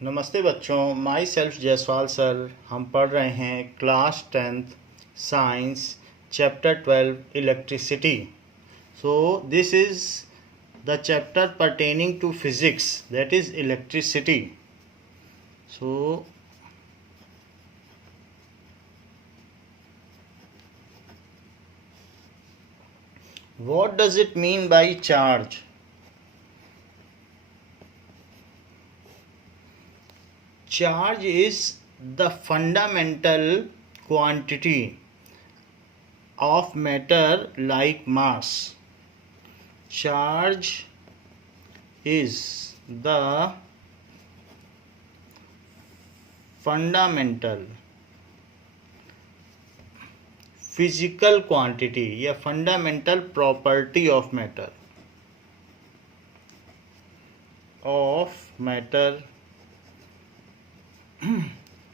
नमस्ते बच्चों, my self Jaiswal sir. हम पढ़ रहे हैं class 10th science chapter 12 electricity. So this is the chapter pertaining to physics, that is electricity. So what does it mean by charge? Charge is the fundamental quantity of matter like mass. Charge is the fundamental physical quantity या fundamental property of matter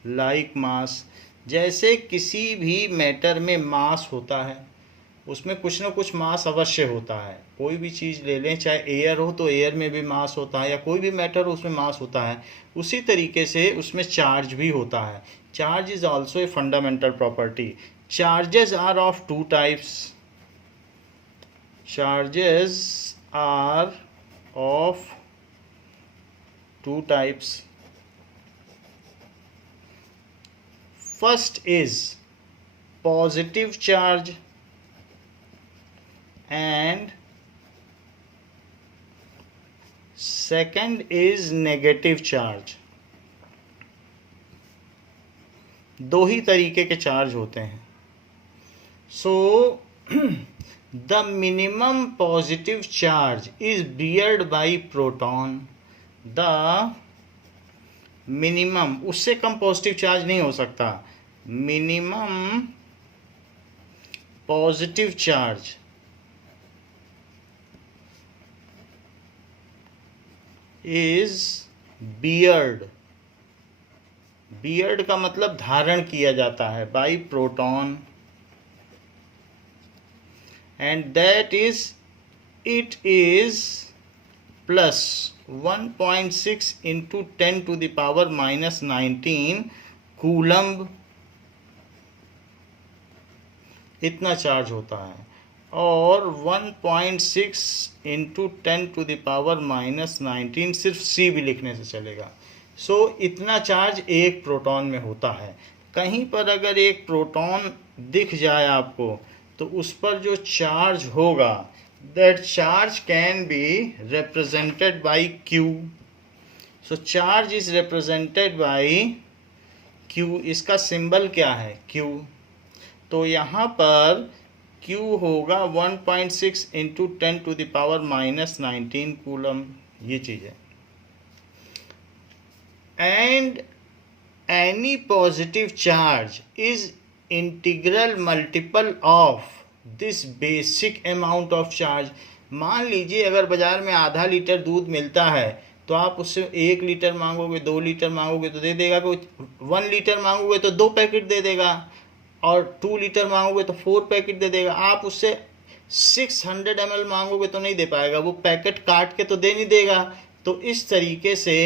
like mass. जैसे किसी भी matter में मास होता है, उसमें कुछ ना कुछ मास अवश्य होता है। कोई भी चीज़ ले लें, चाहे एयर हो तो एयर में भी मास होता है, या कोई भी मैटर हो उसमें मास होता है। उसी तरीके से उसमें चार्ज भी होता है। Charge is also a fundamental property. Charges are of two types. Charges are of two types. First is positive charge and second is negative charge. दो ही तरीके के चार्ज होते हैं. So the minimum positive charge is beared by proton. The minimum, उससे कम positive charge नहीं हो सकता. Minimum positive charge is beared. Beared का मतलब धारण किया जाता है by proton, and that is it is plus 1.6 into 10 to the power minus 19 coulomb. इतना चार्ज होता है. और 1.6 into 10 to the power minus 19 सिर्फ सी भी लिखने से चलेगा. सो इतना चार्ज एक प्रोटॉन में होता है. कहीं पर अगर एक प्रोटॉन दिख जाए आपको, तो उस पर जो चार्ज होगा, that charge can be represented by Q. So charge is represented by Q. इसका सिंबल क्या है? क्यू. तो यहाँ पर क्यू होगा 1.6 into 10 to the power minus 19 coulomb. ये चीज़ है. And any positive charge is integral multiple of this basic amount of charge. मान लीजिए अगर बाजार में आधा लीटर दूध मिलता है, तो आप उससे 1 लीटर मांगोगे, 2 लीटर मांगोगे तो दे देगा. कोई 1 लीटर मांगोगे तो 2 पैकेट दे देगा, और 2 लीटर मांगोगे तो 4 पैकेट दे देगा. आप उससे 600 ml मांगोगे तो नहीं दे पाएगा, वो पैकेट काट के तो दे नहीं देगा. तो इस तरीके से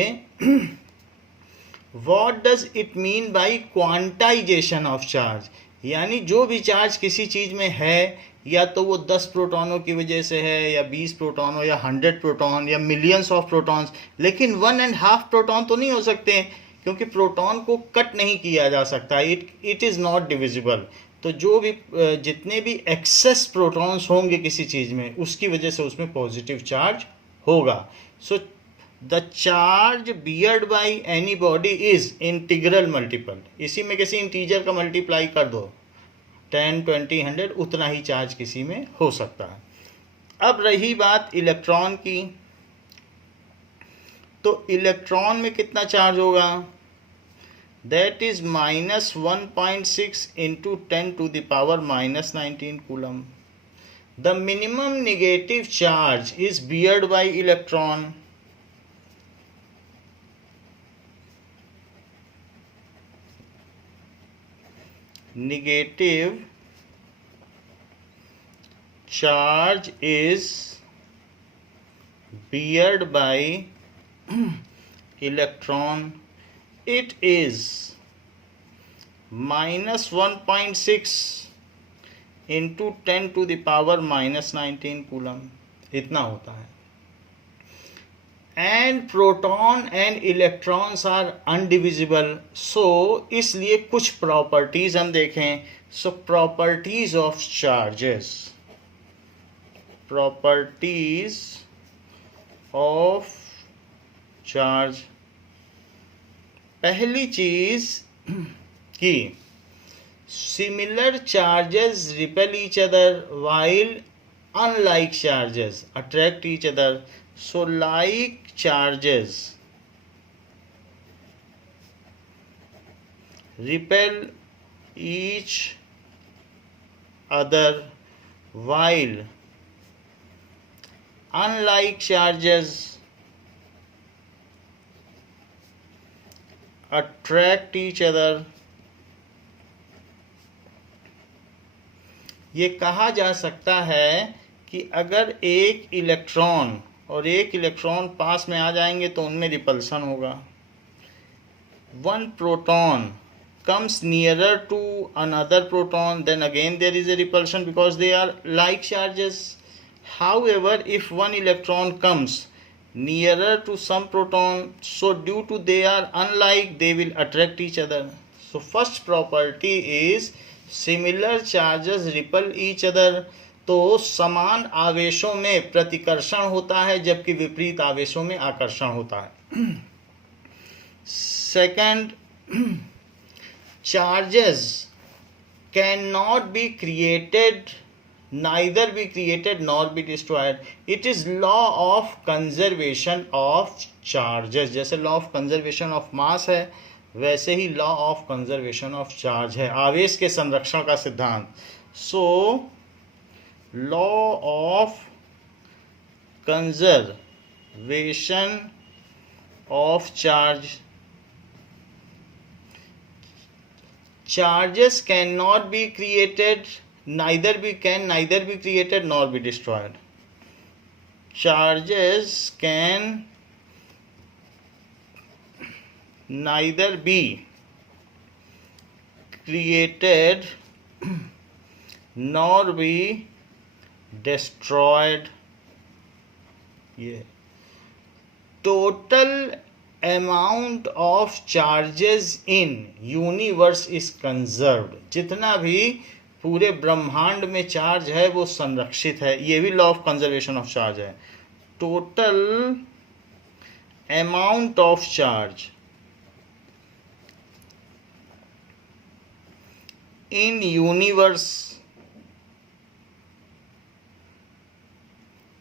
What does it mean by quantization of charge? यानी जो भी चार्ज किसी चीज़ में है, या तो वो 10 प्रोटॉनों की वजह से है, या 20 प्रोटॉनों, या 100 प्रोटॉन, या मिलियंस ऑफ प्रोटॉन्स. लेकिन 1.5 प्रोटॉन तो नहीं हो सकते हैं, क्योंकि प्रोटॉन को कट नहीं किया जा सकता. It is not divisible. तो जो भी जितने भी एक्सेस प्रोटॉन्स होंगे किसी चीज़ में, उसकी वजह से उसमें पॉजिटिव चार्ज होगा. So the charge beared by any body is integral multiple. इसी में किसी इंटीजर का मल्टीप्लाई कर दो, 10, 20, 100, उतना ही चार्ज किसी में हो सकता है. अब रही बात इलेक्ट्रॉन की, तो इलेक्ट्रॉन में कितना चार्ज होगा? That is minus 1.6 into 10 to the power minus 19 coulomb. The minimum negative charge is beared by electron. Negative charge is beared by electron. it is -1.6 into 10 to the power -19 coulomb, इतना होता है। And proton and electrons are undivisible, so इसलिए कुछ properties हम देखें। So properties of charges, properties of charge, पहली चीज कि similar charges repel each other while unlike charges attract each other. So like charges repel each other while unlike charges attract each other। ये कहा जा सकता है कि अगर एक इलेक्ट्रॉन और एक इलेक्ट्रॉन पास में आ जाएंगे तो उनमें रिपल्सन होगा। One proton comes nearer to another proton, then again there is a repulsion because they are like charges. However, if one electron comes nearer to some proton, so due to they are unlike, they will attract each other. So first property is similar charges repel each other. तो समान आवेशों में प्रतिकर्षण होता है जबकि विपरीत आवेशों में आकर्षण होता है। Second, charges can not be created, neither be created nor be destroyed. It is law of conservation of charges. जैसे law of conservation of mass है वैसे ही law of conservation of charge है, आवेश के संरक्षण का सिद्धांत। सो law of conservation of charge, charges cannot be created, neither be created nor be destroyed. Charges can neither be created nor be destroyed. ये total amount of charges in universe is conserved। जितना भी पूरे ब्रह्मांड में charge है वो संरक्षित है, ये भी law of conservation of charge है। Total amount of charge in universe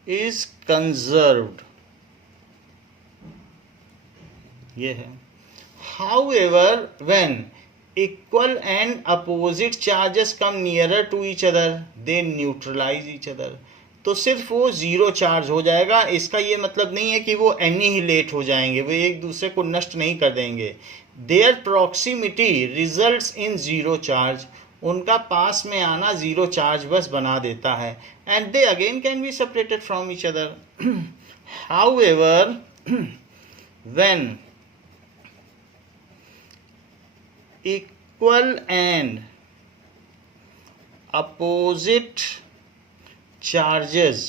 is conserved, ये है। However, when equal and opposite charges come nearer to each other, they neutralize each other। तो सिर्फ वो जीरो चार्ज हो जाएगा, इसका ये मतलब नहीं है कि वो एनिहिलेट हो जाएंगे, वो एक दूसरे को नष्ट नहीं कर देंगे। Their proximity results in zero charge, उनका पास में आना जीरो चार्ज बस बना देता है। And they again can be separated from each other. However, when equal and opposite charges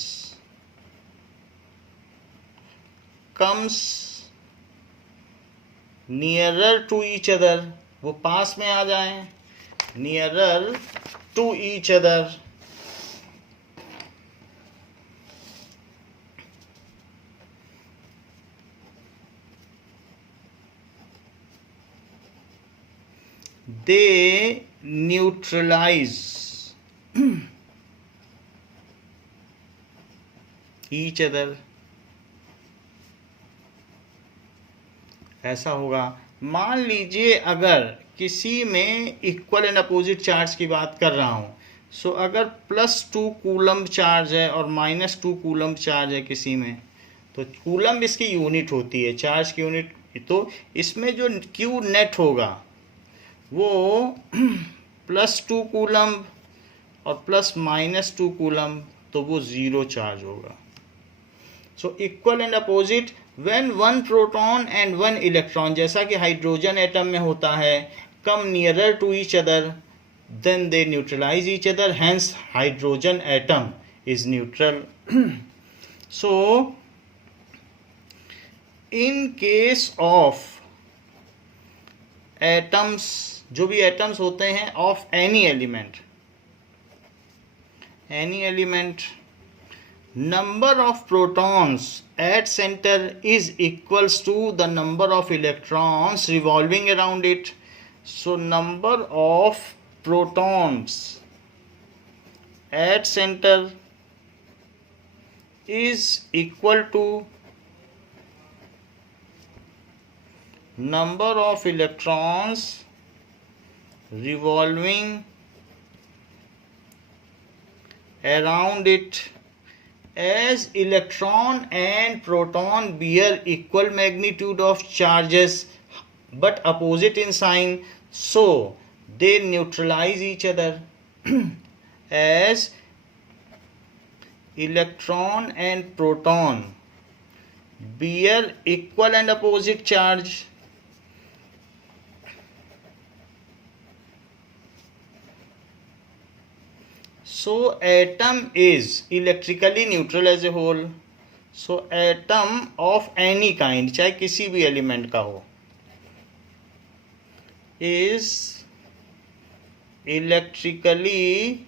comes nearer to each other, वो पास में आ जाएं, nearer to each other, they neutralize each other। ऐसा होगा, मान लीजिए अगर किसी में इक्वल एंड अपोजिट चार्ज की बात कर रहा हूँ, सो अगर +2 कूलम्ब चार्ज है और -2 कूलम्ब चार्ज है किसी में, तो कूलम्ब इसकी यूनिट होती है, चार्ज की यूनिट। तो इसमें जो क्यू नेट होगा वो +2 कूलम्ब और +-2 कूलम्ब, तो वो ज़ीरो चार्ज होगा। So equal and opposite when one proton and one electron, जैसा कि हाइड्रोजन एटम में होता है, come nearer to each other, then they neutralize each other, hence hydrogen atom is neutral. So in case of atoms, जो भी atoms होते हैं of any element, number of protons at center is equals to the number of electrons revolving around it. So number of protons at center is equal to number of electrons revolving around it, as electron and proton bear equal magnitude of charges but opposite in sign, so they neutralize each other. As electron and proton bear equal and opposite charge, so atom is electrically neutral as a whole. So atom of any kind, चाहे किसी भी element का हो, is electrically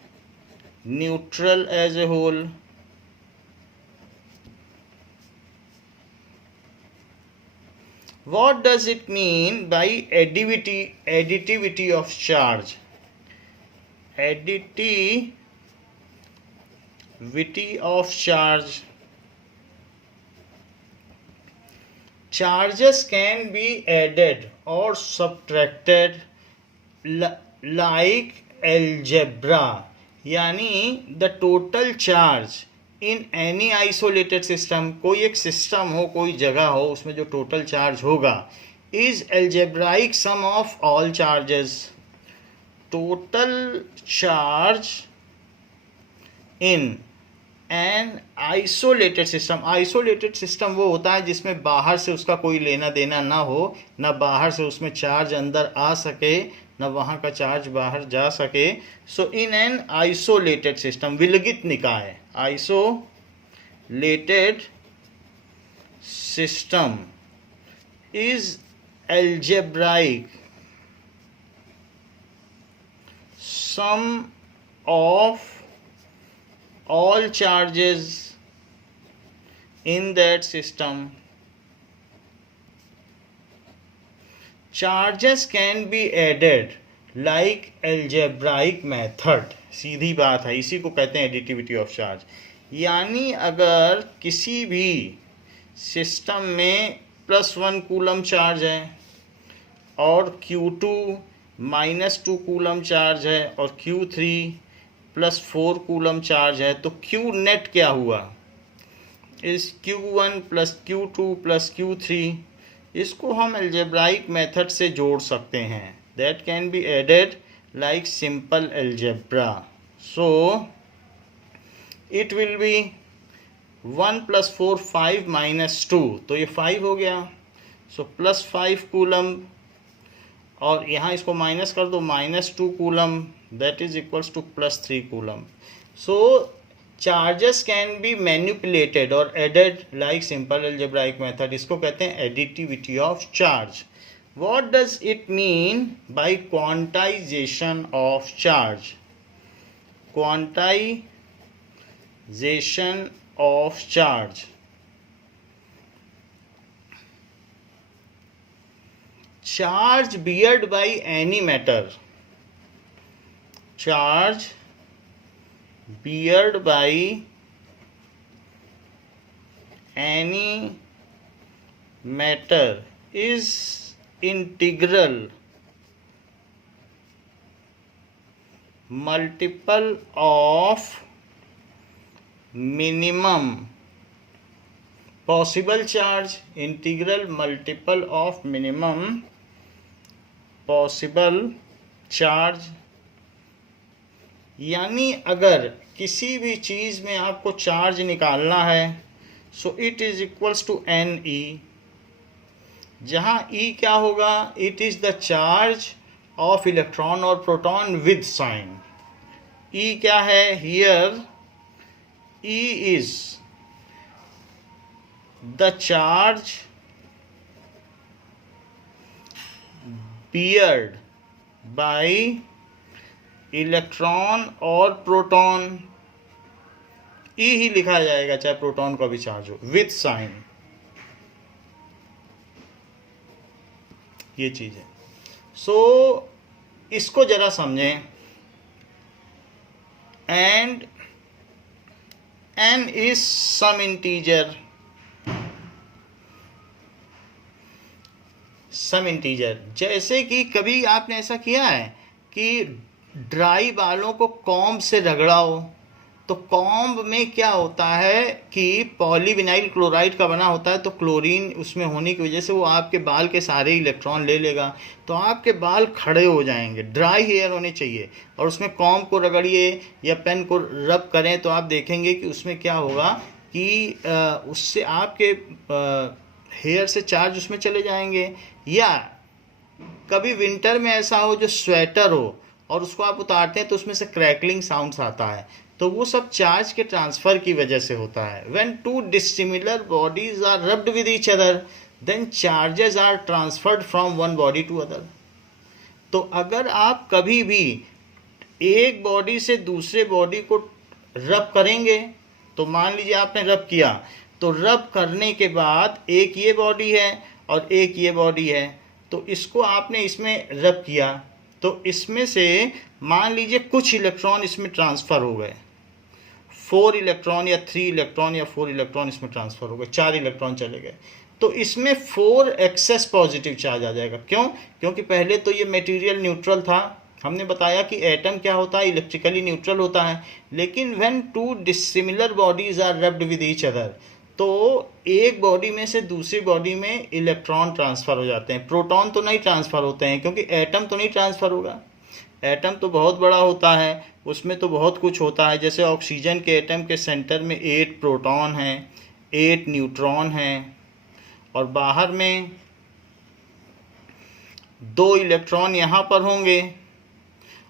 neutral as a whole. What does it mean by additivity of charge? Additivity of charge. Charges can be added or subtracted like algebra, यानी the total charge in any isolated system, कोई एक system हो, कोई जगह हो, उसमें जो total charge होगा is algebraic sum of all charges. Total charge in an isolated system, isolated system वो होता है जिसमें बाहर से उसका कोई लेना देना ना हो, ना बाहर से उसमें चार्ज अंदर आ सके, ना वहाँ का चार्ज बाहर जा सके. सो इन एन आइसोलेटेड सिस्टम, विलगित निकाय, isolated system is algebraic sum of all charges in that system. Charges can be added like algebraic method. सीधी बात है, इसी को कहते हैं एडिटिविटी ऑफ चार्ज. यानी अगर किसी भी सिस्टम में +1 कूलम चार्ज है और Q2 -2 कूलम चार्ज है और Q3 +4 कूलम चार्ज है, तो Q नेट क्या हुआ, इस Q1 + Q2 + Q3, इसको हम अलजेब्राइक मेथड से जोड़ सकते हैं. That can be added like simple algebra. So it will be 1 + 4 5 - 2, तो ये 5 हो गया. सो +5 कूलम और यहाँ इसको माइनस कर दो, -2 coulomb, that is equals to +3 coulomb. So charges can be manipulated और added like simple algebraic method. इसको कहते हैं additivity of charge. What does it mean by quantisation of charge? Quantisation of charge, charge beared by any matter, charge beared by any matter is integral multiple of minimum possible charge, integral multiple of minimum possible charge. यानी अगर किसी भी चीज़ में आपको charge निकालना है, so it is equals to n e, जहाँ e क्या होगा, it is the charge of electron और प्रोटॉन विद साइन। ई क्या है here, e is the charge beared by electron और प्रोटॉन। ई ही लिखा जाएगा चाहे प्रोटॉन का भी चार्ज हो, विथ साइन। ये चीज है। सो इसको जरा समझें। And n is some integer, some integer. जैसे कि कभी आपने ऐसा किया है कि ड्राई बालों को कॉम्ब से रगड़ा हो, तो कॉम्ब में क्या होता है कि पॉलीविनाइल क्लोराइड का बना होता है, तो क्लोरीन उसमें होने की वजह से वो आपके बाल के सारे इलेक्ट्रॉन ले लेगा, तो आपके बाल खड़े हो जाएंगे। ड्राई हेयर होने चाहिए, और उसमें कॉम्ब को रगड़िए या पेन को रब करें तो आप देखेंगे कि उसमें क्या होगा कि उससे आपके हेयर से चार्ज उसमें चले जाएंगे। या कभी विंटर में ऐसा हो जो स्वेटर हो और उसको आप उतारते हैं तो उसमें से क्रैकलिंग साउंड्स आता है, तो वो सब चार्ज के ट्रांसफर की वजह से होता है। When two dissimilar bodies are rubbed with each other then charges are transferred from one body to other. तो अगर आप कभी भी एक बॉडी से दूसरे बॉडी को रब करेंगे, तो मान लीजिए आपने रब किया, तो रब करने के बाद एक ये बॉडी है और एक ये बॉडी है, तो इसको आपने इसमें रब किया, तो इसमें से मान लीजिए कुछ इलेक्ट्रॉन इसमें ट्रांसफ़र हो गए, 4 इलेक्ट्रॉन या 3 इलेक्ट्रॉन या 4 इलेक्ट्रॉन इसमें ट्रांसफ़र हो गए, 4 इलेक्ट्रॉन चले गए, तो इसमें 4 एक्सेस पॉजिटिव चार्ज आ जाएगा। क्यों? क्योंकि पहले तो ये मटेरियल न्यूट्रल था। हमने बताया कि एटम क्या होता है, इलेक्ट्रिकली न्यूट्रल होता है। लेकिन when two dissimilar bodies are rubbed with each other, तो एक बॉडी में से दूसरी बॉडी में इलेक्ट्रॉन ट्रांसफ़र हो जाते हैं। प्रोटॉन तो नहीं ट्रांसफ़र होते हैं, क्योंकि एटम तो नहीं ट्रांसफ़र होगा। एटम तो बहुत बड़ा होता है, उसमें तो बहुत कुछ होता है। जैसे ऑक्सीजन के एटम के सेंटर में 8 प्रोटॉन हैं, 8 न्यूट्रॉन हैं, और बाहर में 2 इलेक्ट्रॉन यहाँ पर होंगे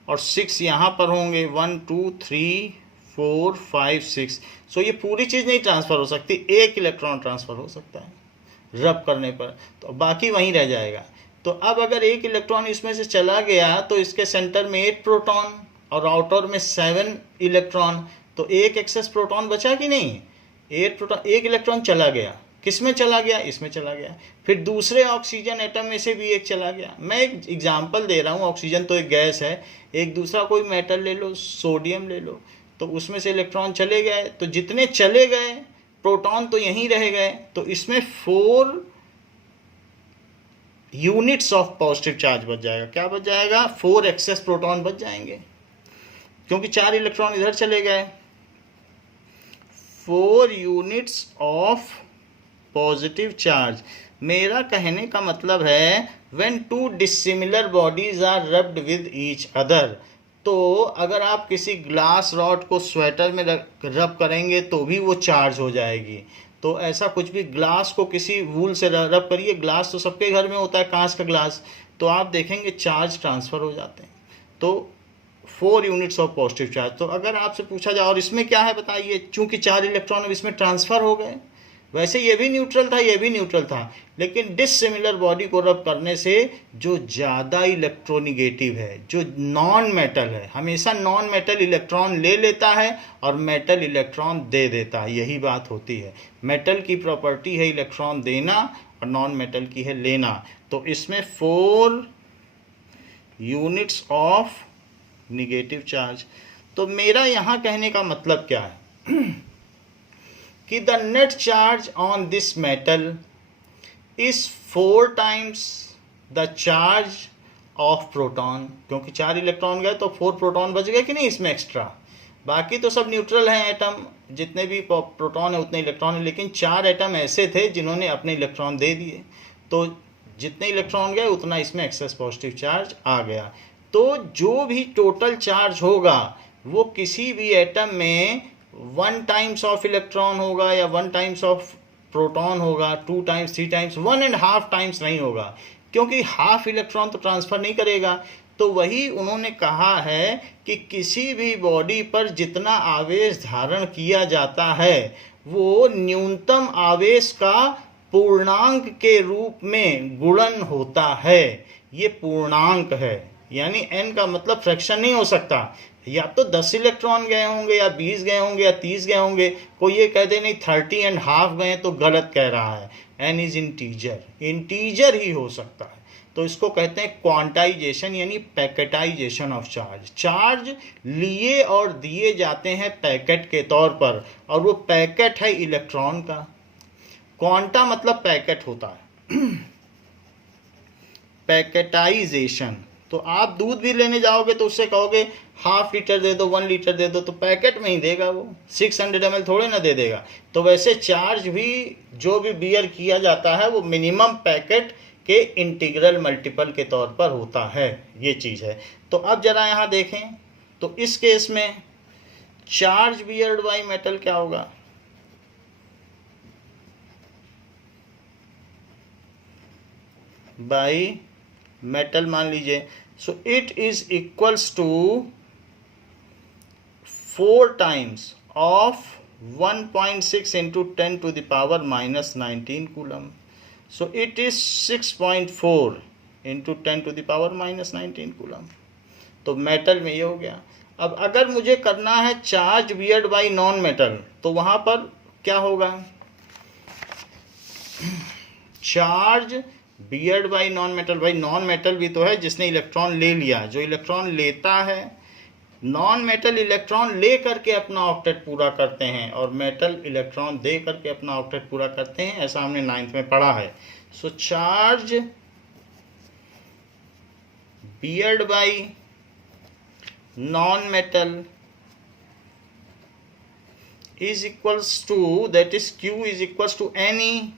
और 6 यहाँ पर होंगे। 1 2 3 4 5 6। सो ये पूरी चीज़ नहीं ट्रांसफ़र हो सकती, एक इलेक्ट्रॉन ट्रांसफ़र हो सकता है रब करने पर, तो बाकी वहीं रह जाएगा। तो अब अगर एक इलेक्ट्रॉन इसमें से चला गया तो इसके सेंटर में 8 प्रोटॉन और आउटर में 7 इलेक्ट्रॉन, तो एक एक्सेस प्रोटॉन बचा कि नहीं? 8 प्रोटॉन, एक इलेक्ट्रॉन चला गया। किस में चला गया? इसमें चला गया। फिर दूसरे ऑक्सीजन एटम में से भी एक चला गया। मैं एक एग्जांपल दे रहा हूँ, ऑक्सीजन तो एक गैस है, एक दूसरा कोई मेटल ले लो, सोडियम ले लो, तो उसमें से इलेक्ट्रॉन चले गए, तो जितने चले गए प्रोटॉन तो यहीं रह गए, तो इसमें 4 यूनिट्स ऑफ पॉजिटिव चार्ज बच जाएगा। क्या बच जाएगा? 4 एक्सेस प्रोटॉन बच जाएंगे, क्योंकि 4 इलेक्ट्रॉन इधर चले गए। 4 यूनिट्स ऑफ पॉजिटिव चार्ज। मेरा कहने का मतलब है when two dissimilar bodies are rubbed with each other, तो अगर आप किसी ग्लास रॉड को स्वेटर में रब करेंगे तो भी वो चार्ज हो जाएगी। तो ऐसा कुछ भी, ग्लास को किसी वूल से रब करिए, ग्लास तो सबके घर में होता है, कांच का ग्लास, तो आप देखेंगे चार्ज ट्रांसफ़र हो जाते हैं। तो 4 यूनिट्स ऑफ पॉजिटिव चार्ज। तो अगर आपसे पूछा जाए और इसमें क्या है बताइए, चूंकि 4 इलेक्ट्रॉन अब इसमें ट्रांसफ़र हो गए, वैसे ये भी न्यूट्रल था, ये भी न्यूट्रल था, लेकिन डिसिमिलर बॉडी को रब करने से जो ज़्यादा इलेक्ट्रोनिगेटिव है, जो नॉन मेटल है, हमेशा नॉन मेटल इलेक्ट्रॉन ले लेता है और मेटल इलेक्ट्रॉन दे देता है। यही बात होती है। मेटल की प्रॉपर्टी है इलेक्ट्रॉन देना और नॉन मेटल की है लेना। तो इसमें 4 यूनिट्स ऑफ निगेटिव चार्ज। तो मेरा यहाँ कहने का मतलब क्या है कि the net charge on this metal is 4 times the charge of proton. क्योंकि 4 इलेक्ट्रॉन गए तो 4 प्रोटॉन बच गए कि नहीं इसमें एक्स्ट्रा। बाकी तो सब न्यूट्रल हैं एटम, जितने भी प्रोटॉन है उतने इलेक्ट्रॉन है, लेकिन 4 एटम ऐसे थे जिन्होंने अपने इलेक्ट्रॉन दे दिए, तो जितने इलेक्ट्रॉन गए उतना इसमें एक्सेस पॉजिटिव चार्ज आ गया। तो जो भी टोटल चार्ज होगा वो किसी भी एटम में 1 टाइम्स ऑफ इलेक्ट्रॉन होगा या 1 टाइम्स ऑफ प्रोटॉन होगा 2 टाइम्स 3 टाइम्स 1.5 टाइम्स नहीं होगा, क्योंकि हाफ इलेक्ट्रॉन तो ट्रांसफ़र नहीं करेगा। तो वही उन्होंने कहा है कि किसी भी बॉडी पर जितना आवेश धारण किया जाता है वो न्यूनतम आवेश का पूर्णांक के रूप में गुणन होता है। ये पूर्णांक है, यानी n का मतलब फ्रैक्शन नहीं हो सकता। या तो 10 इलेक्ट्रॉन गए होंगे या 20 गए होंगे या 30 गए होंगे, कोई ये कह दे नहीं 30.5 गए तो गलत कह रहा है। n इज इंटीजर, इंटीजर ही हो सकता है। तो इसको कहते हैं क्वांटाइजेशन यानी पैकेटाइजेशन ऑफ चार्ज। चार्ज लिए और दिए जाते हैं पैकेट के तौर पर, और वो पैकेट है इलेक्ट्रॉन का। क्वांटा मतलब पैकेट होता है। पैकेटाइजेशन, तो आप दूध भी लेने जाओगे तो उससे कहोगे ½ लीटर दे दो 1 लीटर दे दो, तो पैकेट में ही देगा वो, 600 ml थोड़े ना दे देगा। तो वैसे चार्ज भी जो भी बियर किया जाता है वो मिनिमम पैकेट के इंटीग्रल मल्टीपल के तौर पर होता है, ये चीज़ है। तो अब जरा यहाँ देखें, तो इस केस में चार्ज बियर्ड बाई मेटल क्या होगा? बाई मेटल मान लीजिए, so it is equals to 4 times of 1.6 into 10 to the power -19 coulomb. So it is 6.4 into 10 to the power -19 coulomb. तो मेटल में ये हो गया। अब अगर मुझे करना है charge beared by non metal, तो वहाँ पर क्या होगा? Charge beared by non metal, भाई नॉन मेटल भी तो है जिसने इलेक्ट्रॉन ले लिया। जो इलेक्ट्रॉन लेता है, नॉन मेटल इलेक्ट्रॉन ले करके अपना ऑक्टेट पूरा करते हैं और मेटल इलेक्ट्रॉन दे करके अपना ऑक्टेट पूरा करते हैं, ऐसा हमने 9th में पढ़ा है। So charge beared by non metal is equals to, that is Q is equals to Ne।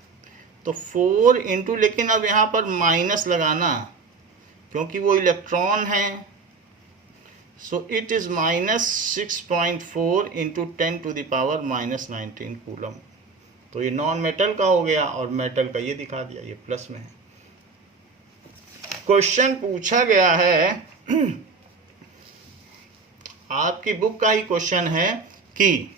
तो 4 इंटू, लेकिन अब यहाँ पर माइनस लगाना क्योंकि वो इलेक्ट्रॉन है। So it is -6.4 into 10 to the power -19 coulomb. तो ये नॉन मेटल का हो गया और मेटल का ये दिखा दिया, ये प्लस में है। क्वेश्चन पूछा गया है, आपकी बुक का ही क्वेश्चन है कि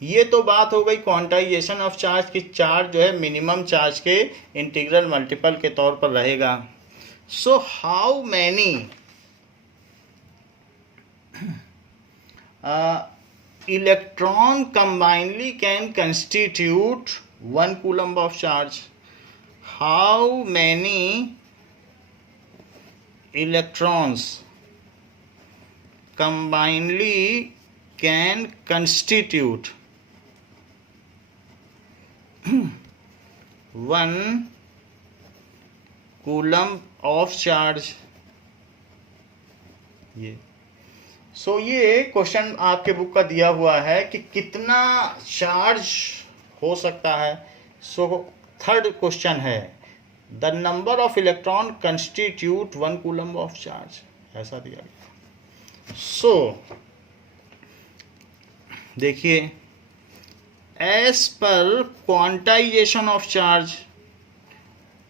ये तो बात हो गई क्वांटाइजेशन ऑफ चार्ज की, चार्ज जो है मिनिमम चार्ज के इंटीग्रल मल्टीपल के तौर पर रहेगा। So how many electron combinedly can constitute 1 coulomb of charge? How many electrons combinedly can constitute 1 coulomb of charge? ये ये क्वेश्चन आपके बुक का दिया हुआ है कि कितना चार्ज हो सकता है। थर्ड क्वेश्चन है, the number of electron constitute 1 coulomb of charge, ऐसा दिया गया। देखिए, as per quantisation of charge,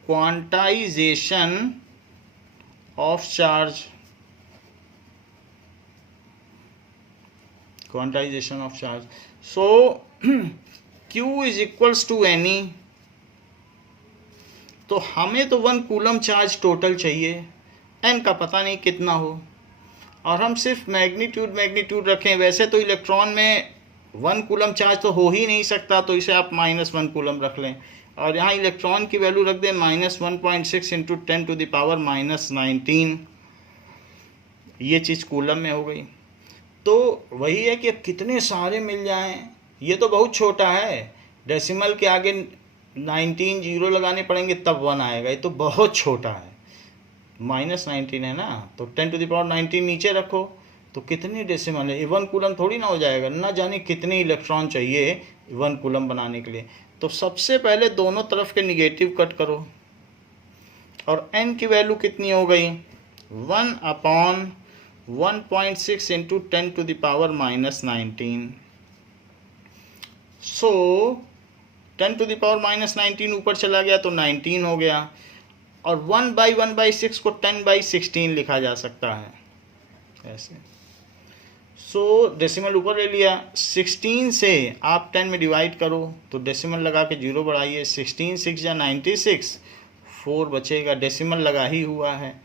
quantisation of charge, quantisation of charge, so Q is equals to Ne। तो हमें तो 1 कूलम चार्ज टोटल चाहिए, n का पता नहीं कितना हो, और हम सिर्फ मैग्नीट्यूड रखें। वैसे तो इलेक्ट्रॉन में 1 कूलम चार्ज तो हो ही नहीं सकता, तो इसे आप -1 कूलम रख लें, और यहाँ इलेक्ट्रॉन की वैल्यू रख दें -1.6 इंटू 10 टू द पावर -19। ये चीज़ कूलम में हो गई। तो वही है कि अब कितने सारे मिल जाएं, ये तो बहुत छोटा है। डेसिमल के आगे 19 जीरो लगाने पड़ेंगे तब 1 आएगा, ये तो बहुत छोटा है। -19 है ना, तो 10 टू द पावर 19 नीचे रखो, तो कितने डेसिमल है? 1 कूलम थोड़ी ना हो जाएगा, ना जाने कितने इलेक्ट्रॉन चाहिए 1 कूलम बनाने के लिए। तो सबसे पहले दोनों तरफ के निगेटिव कट करो, और n की वैल्यू कितनी हो गई? 1/1.6 इंटू 10 टू द पावर -19। सो 10⁻⁻19 ऊपर चला गया तो 19 हो गया, और 1/1/6 को 10/16 लिखा जा सकता है ऐसे। सो डेसिमल ऊपर ले लिया, 16 से आप 10 में डिवाइड करो तो डेसिमल लगा के 0 बढ़ाइए, 16 6 या 96, 4 बचेगा, डेसिमल लगा ही हुआ है,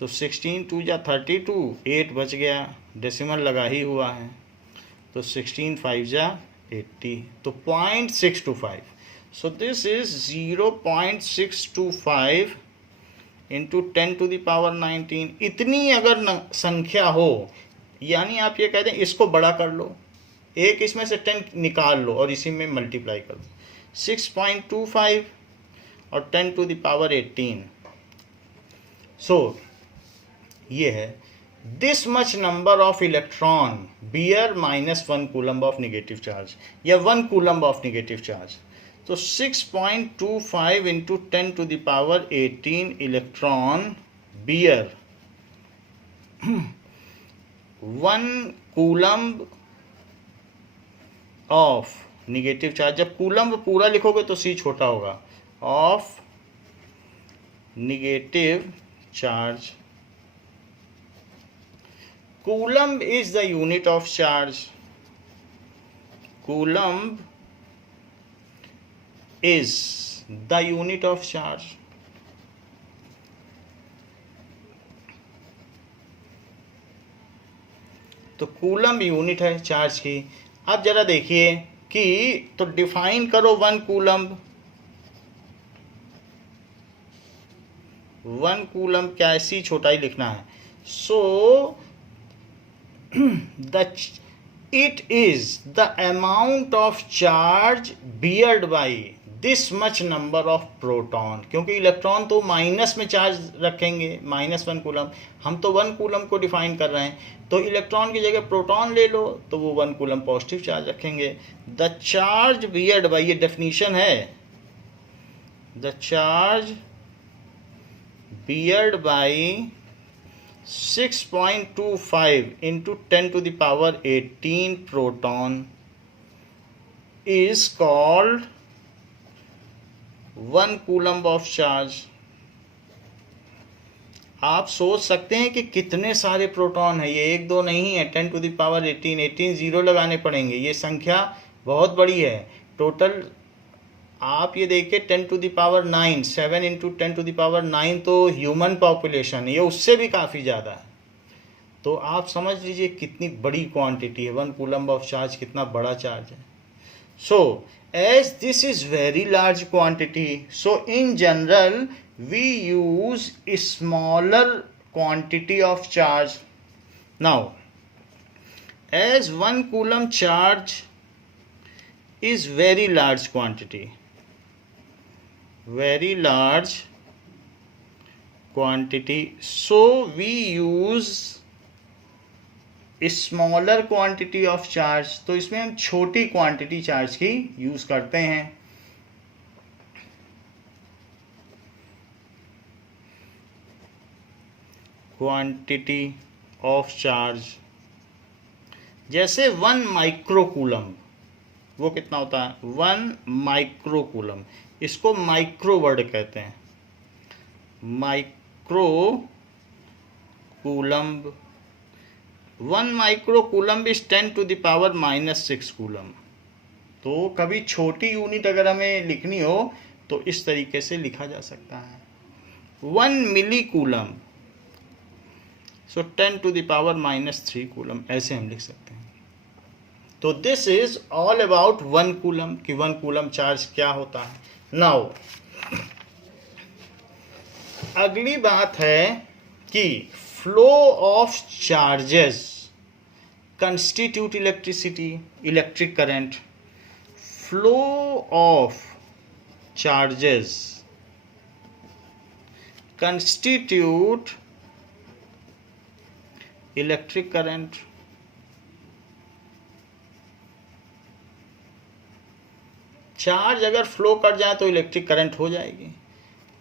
तो 16 2 या 32, 8 बच गया, डेसिमल लगा ही हुआ है, तो 16 5 या 80, तो 0.625। सो दिस इज 0.625 इंटू 10⁻19। इतनी अगर संख्या हो, यानी आप ये कहते हैं इसको बड़ा कर लो, एक इसमें से 10 निकाल लो और इसी में मल्टीप्लाई कर लो, 6.25 और 10⁻18। सो ये है, this much number of electron bear -1 coulomb of negative charge, या 1 कूलम्ब ऑफ नेगेटिव चार्ज। तो 6.25 into 10⁻18 electron bear 1 coulomb of negative charge. जब कूलम्ब पूरा लिखोगे तो सी छोटा होगा, of negative charge. Coulomb is the unit of charge. Coulomb is the unit of charge. तो coulomb unit है चार्ज की। अब जरा देखिए कि तो डिफाइन करो 1 कूलम्ब। 1 कूलम्ब क्या, ऐसी छोटा ही लिखना है। सो it is the amount of charge beared by this much number of proton। क्योंकि इलेक्ट्रॉन तो माइनस में चार्ज रखेंगे, -1 कूलम्ब, हम तो 1 कूलम्ब को डिफाइन कर रहे हैं, तो इलेक्ट्रॉन की जगह प्रोटॉन ले लो तो वो 1 कूलम्ब पॉजिटिव चार्ज रखेंगे। द चार्ज बियर्ड बाई, ये डेफिनेशन है, the charge beared by 6.25 into 10⁻18 proton is called 1 coulomb of charge। आप सोच सकते हैं कि कितने सारे प्रोटॉन है, ये 1 2 नहीं है, 10⁻18, 18 जीरो लगाने पड़ेंगे, ये संख्या बहुत बड़ी है। टोटल आप ये देखिए 10⁻9, 7 इंटू 10⁻9 तो ह्यूमन पॉपुलेशन है, ये उससे भी काफ़ी ज़्यादा है। तो आप समझ लीजिए कितनी बड़ी क्वांटिटी है, 1 कूलम्ब ऑफ चार्ज कितना बड़ा चार्ज है। So as this is very large quantity, so in general we use smaller quantity of charge. Now as 1 coulomb charge is very large quantity, very large quantity, so we use smaller quantity of charge। तो इसमें हम छोटी quantity charge की use करते हैं। Quantity of charge, जैसे 1 micro coulomb, वो कितना होता है 1 माइक्रो कूलम्ब, इसको माइक्रो वर्ड कहते हैं, micro coulomb. 1 micro coulomb is 10⁻⁻6 coulomb. तो कभी छोटी यूनिट अगर हमें लिखनी हो तो इस तरीके से लिखा जा सकता है, 1 मिली कूलम्ब, सो 10⁻⁻3 कूलम्ब, ऐसे हम लिख सकते हैं। तो this is all about 1 coulomb कि 1 कूलम्ब चार्ज क्या होता है। नाउ अगली बात है कि flow of charges constitute electricity, electric current. Flow of charges constitute electric current. Charge अगर फ्लो कर जाए तो इलेक्ट्रिक करंट हो जाएगी।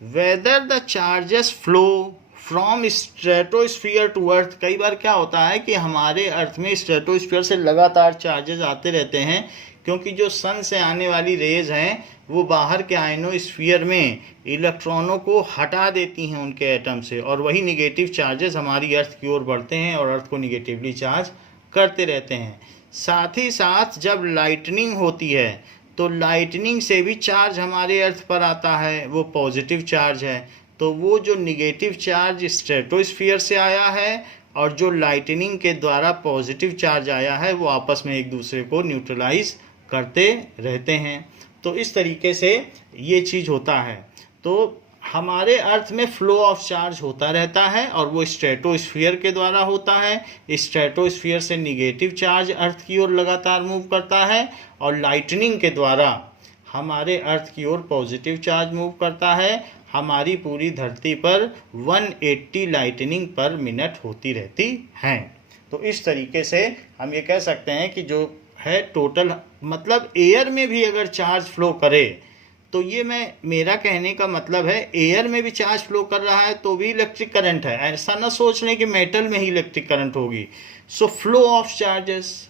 Whether the charges flow from stratosphere to earth. कई बार क्या होता है कि हमारे अर्थ में स्ट्रेटोस्फीयर से लगातार चार्जेस आते रहते हैं, क्योंकि जो सन से आने वाली रेज हैं वो बाहर के आयनोस्फीयर में इलेक्ट्रॉनों को हटा देती हैं उनके एटम से, और वही निगेटिव चार्जेस हमारी अर्थ की ओर बढ़ते हैं और अर्थ को निगेटिवली चार्ज करते रहते हैं। साथ ही साथ जब लाइटनिंग होती है तो लाइटनिंग से भी चार्ज हमारे अर्थ पर आता है, वो पॉजिटिव चार्ज है। तो वो जो निगेटिव चार्ज स्ट्रेटोस्फीयर से आया है और जो लाइटनिंग के द्वारा पॉजिटिव चार्ज आया है वो आपस में एक दूसरे को न्यूट्रलाइज करते रहते हैं। तो इस तरीके से ये चीज़ होता है। तो हमारे अर्थ में फ्लो ऑफ चार्ज होता रहता है और वो स्ट्रेटोस्फीयर के द्वारा होता है। स्ट्रेटोस्फीयर से निगेटिव चार्ज अर्थ की ओर लगातार मूव करता है और लाइटनिंग के द्वारा हमारे अर्थ की ओर पॉजिटिव चार्ज मूव करता है। हमारी पूरी धरती पर 180 लाइटनिंग पर मिनट होती रहती हैं। तो इस तरीके से हम ये कह सकते हैं कि जो है टोटल, मतलब एयर में भी अगर चार्ज फ्लो करे तो ये मेरा कहने का मतलब है एयर में भी चार्ज फ्लो कर रहा है तो भी इलेक्ट्रिक करंट है। ऐसा ना सोच लें कि मेटल में ही इलेक्ट्रिक करंट होगी। So flow of charges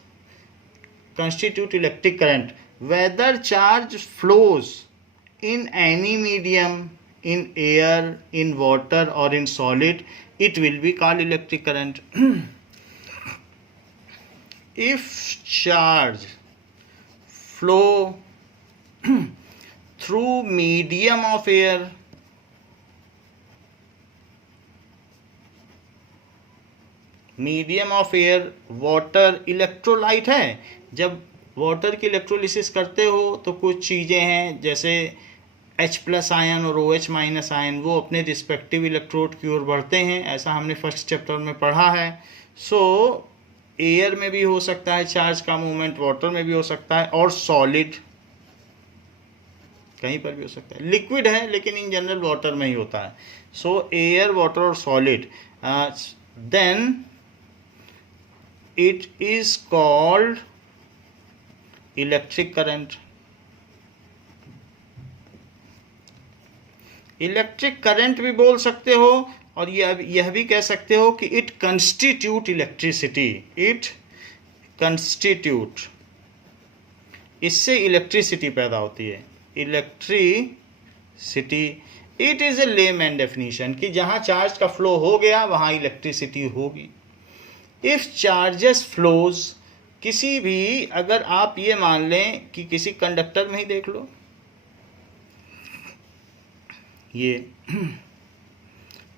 constitute electric current. Whether charge flows in any medium, in air, in water or in solid, it will be called electric current. If charge flow through medium of air, medium of air, water electrolyte है। जब water की electrolysis करते हो तो कुछ चीज़ें हैं जैसे H+ आयन और OH- आयन, वो अपने रिस्पेक्टिव इलेक्ट्रोड की ओर बढ़ते हैं, ऐसा हमने फर्स्ट चैप्टर में पढ़ा है। सो एयर में भी हो सकता है चार्ज का मूवमेंट, वाटर में भी हो सकता है, और सॉलिड कहीं पर भी हो सकता है। लिक्विड है लेकिन इन जनरल वाटर में ही होता है। सो एयर, वाटर और solid, then it is called electric current. Electric current भी बोल सकते हो और यह भी कह सकते हो कि it constitute electricity, it constitute, इससे इलेक्ट्रिसिटी पैदा होती है, electricity. It is a layman definition कि जहाँ चार्ज का फ्लो हो गया वहाँ इलेक्ट्रिसिटी होगी। इफ़ चार्जेस फ्लोज, किसी भी, अगर आप ये मान लें कि किसी कंडक्टर में ही देख लो ये,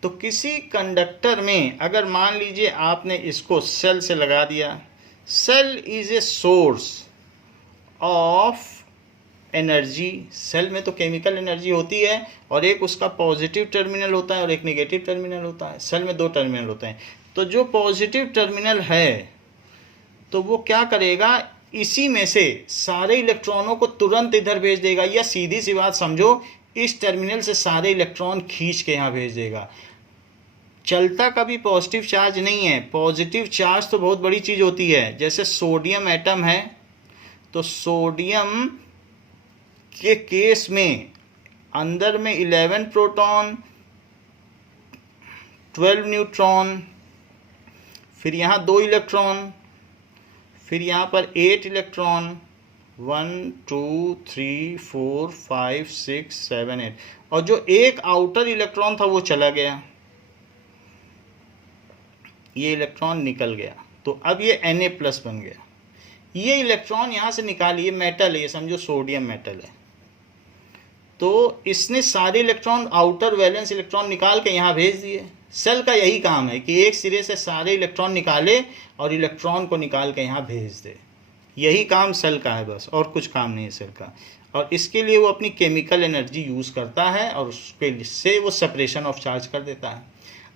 तो किसी कंडक्टर में अगर मान लीजिए आपने इसको सेल से लगा दिया, cell is a source of energy. Cell में तो केमिकल एनर्जी होती है और एक उसका पॉजिटिव टर्मिनल होता है और एक नेगेटिव टर्मिनल होता है। सेल में 2 टर्मिनल होते हैं। तो जो पॉजिटिव टर्मिनल है तो वो क्या करेगा, इसी में से सारे इलेक्ट्रॉनों को तुरंत इधर भेज देगा, या सीधी सी बात समझो इस टर्मिनल से सारे इलेक्ट्रॉन खींच के यहाँ भेज देगा। चलता कभी पॉजिटिव चार्ज नहीं है। पॉजिटिव चार्ज तो बहुत बड़ी चीज़ होती है। जैसे सोडियम एटम है तो सोडियम के केस में अंदर में 11 प्रोटॉन, 12 न्यूट्रॉन, फिर यहाँ 2 इलेक्ट्रॉन, फिर यहाँ पर 8 इलेक्ट्रॉन, 1 2 3 4 5 6 7 8, और जो एक आउटर इलेक्ट्रॉन था वो चला गया, ये इलेक्ट्रॉन निकल गया, तो अब ये Na+ बन गया। ये इलेक्ट्रॉन यहाँ से निकालिए, मेटल है ये, समझो सोडियम मेटल है, तो इसने सारे इलेक्ट्रॉन, आउटर वैलेंस इलेक्ट्रॉन निकाल के यहाँ भेज दिए। सेल का यही काम है कि एक सिरे से सारे इलेक्ट्रॉन निकाले और इलेक्ट्रॉन को निकाल के यहाँ भेज दे। यही काम सेल का है बस, और कुछ काम नहीं है सेल का। और इसके लिए वो अपनी केमिकल एनर्जी यूज़ करता है और उसके से वो सेपरेशन ऑफ चार्ज कर देता है।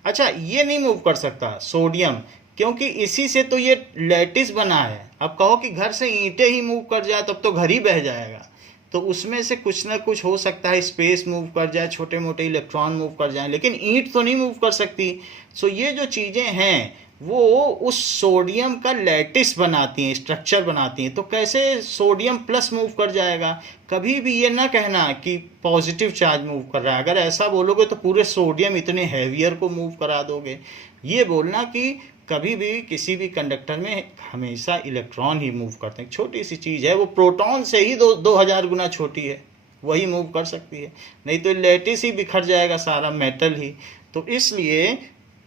अच्छा, ये नहीं मूव कर सकता सोडियम, क्योंकि इसी से तो ये लैटिस बना है। अब कहो कि घर से ईंटें ही मूव कर जाए तब तो घर ही बह जाएगा, तो उसमें से कुछ ना कुछ हो सकता है, स्पेस मूव कर जाए, छोटे मोटे इलेक्ट्रॉन मूव कर जाएं, लेकिन ईंट तो नहीं मूव कर सकती। सो ये जो चीज़ें हैं वो उस सोडियम का लैटिस बनाती हैं, स्ट्रक्चर बनाती हैं। तो कैसे सोडियम प्लस मूव कर जाएगा? कभी भी ये ना कहना कि पॉजिटिव चार्ज मूव कर रहा है। अगर ऐसा बोलोगे तो पूरे सोडियम इतने हैवियर को मूव करा दोगे। ये बोलना कि कभी भी किसी भी कंडक्टर में हमेशा इलेक्ट्रॉन ही मूव करते हैं। छोटी सी चीज़ है, वो प्रोटॉन से ही 2000 गुना छोटी है, वही मूव कर सकती है। नहीं तो लैटिस ही बिखर जाएगा, सारा मेटल ही। तो इसलिए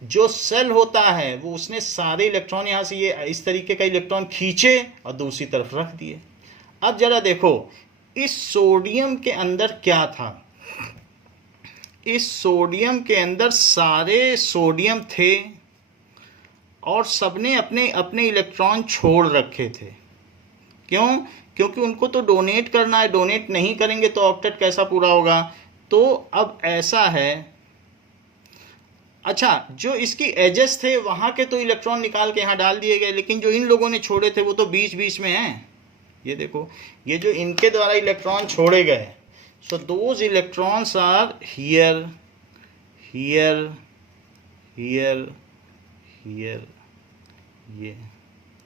जो सेल होता है वो उसने सारे इलेक्ट्रॉन यहाँ से ये इस तरीके का इलेक्ट्रॉन खींचे और दूसरी तरफ रख दिए। अब जरा देखो इस सोडियम के अंदर क्या था। इस सोडियम के अंदर सारे सोडियम थे और सबने अपने अपने इलेक्ट्रॉन छोड़ रखे थे। क्यों? क्योंकि उनको तो डोनेट करना है, डोनेट नहीं करेंगे तो ऑक्टेट कैसा पूरा होगा। तो अब ऐसा है, अच्छा जो इसकी एजेस थे वहां के तो इलेक्ट्रॉन निकाल के यहाँ डाल दिए गए, लेकिन जो इन लोगों ने छोड़े थे वो तो बीच बीच में हैं। ये देखो, ये जो इनके द्वारा इलेक्ट्रॉन छोड़े गए, so those electrons are here here here here,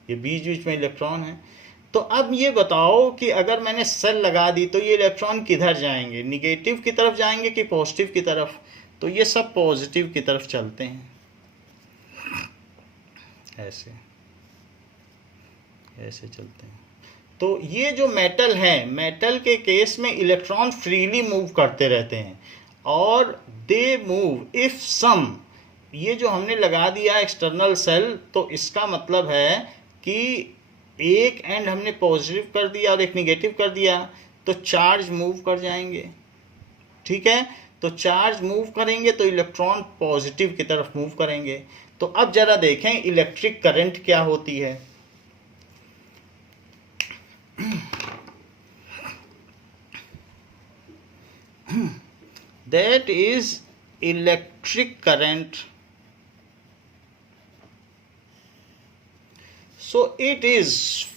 ये बीच बीच में इलेक्ट्रॉन है। तो अब ये बताओ कि अगर मैंने सेल लगा दी तो ये इलेक्ट्रॉन किधर जाएंगे? निगेटिव की तरफ जाएंगे कि पॉजिटिव की तरफ? तो ये सब पॉजिटिव की तरफ चलते हैं, ऐसे ऐसे चलते हैं। तो ये जो मेटल है, मेटल के केस में इलेक्ट्रॉन फ्रीली मूव करते रहते हैं और दे मूव इफ सम। ये जो हमने लगा दिया एक्सटर्नल सेल, तो इसका मतलब है कि एक एंड हमने पॉजिटिव कर दिया और एक निगेटिव कर दिया, तो चार्ज मूव कर जाएंगे। ठीक है, तो चार्ज मूव करेंगे तो इलेक्ट्रॉन पॉजिटिव की तरफ मूव करेंगे। तो अब जरा देखें इलेक्ट्रिक करंट क्या होती है। That is electric current. So it is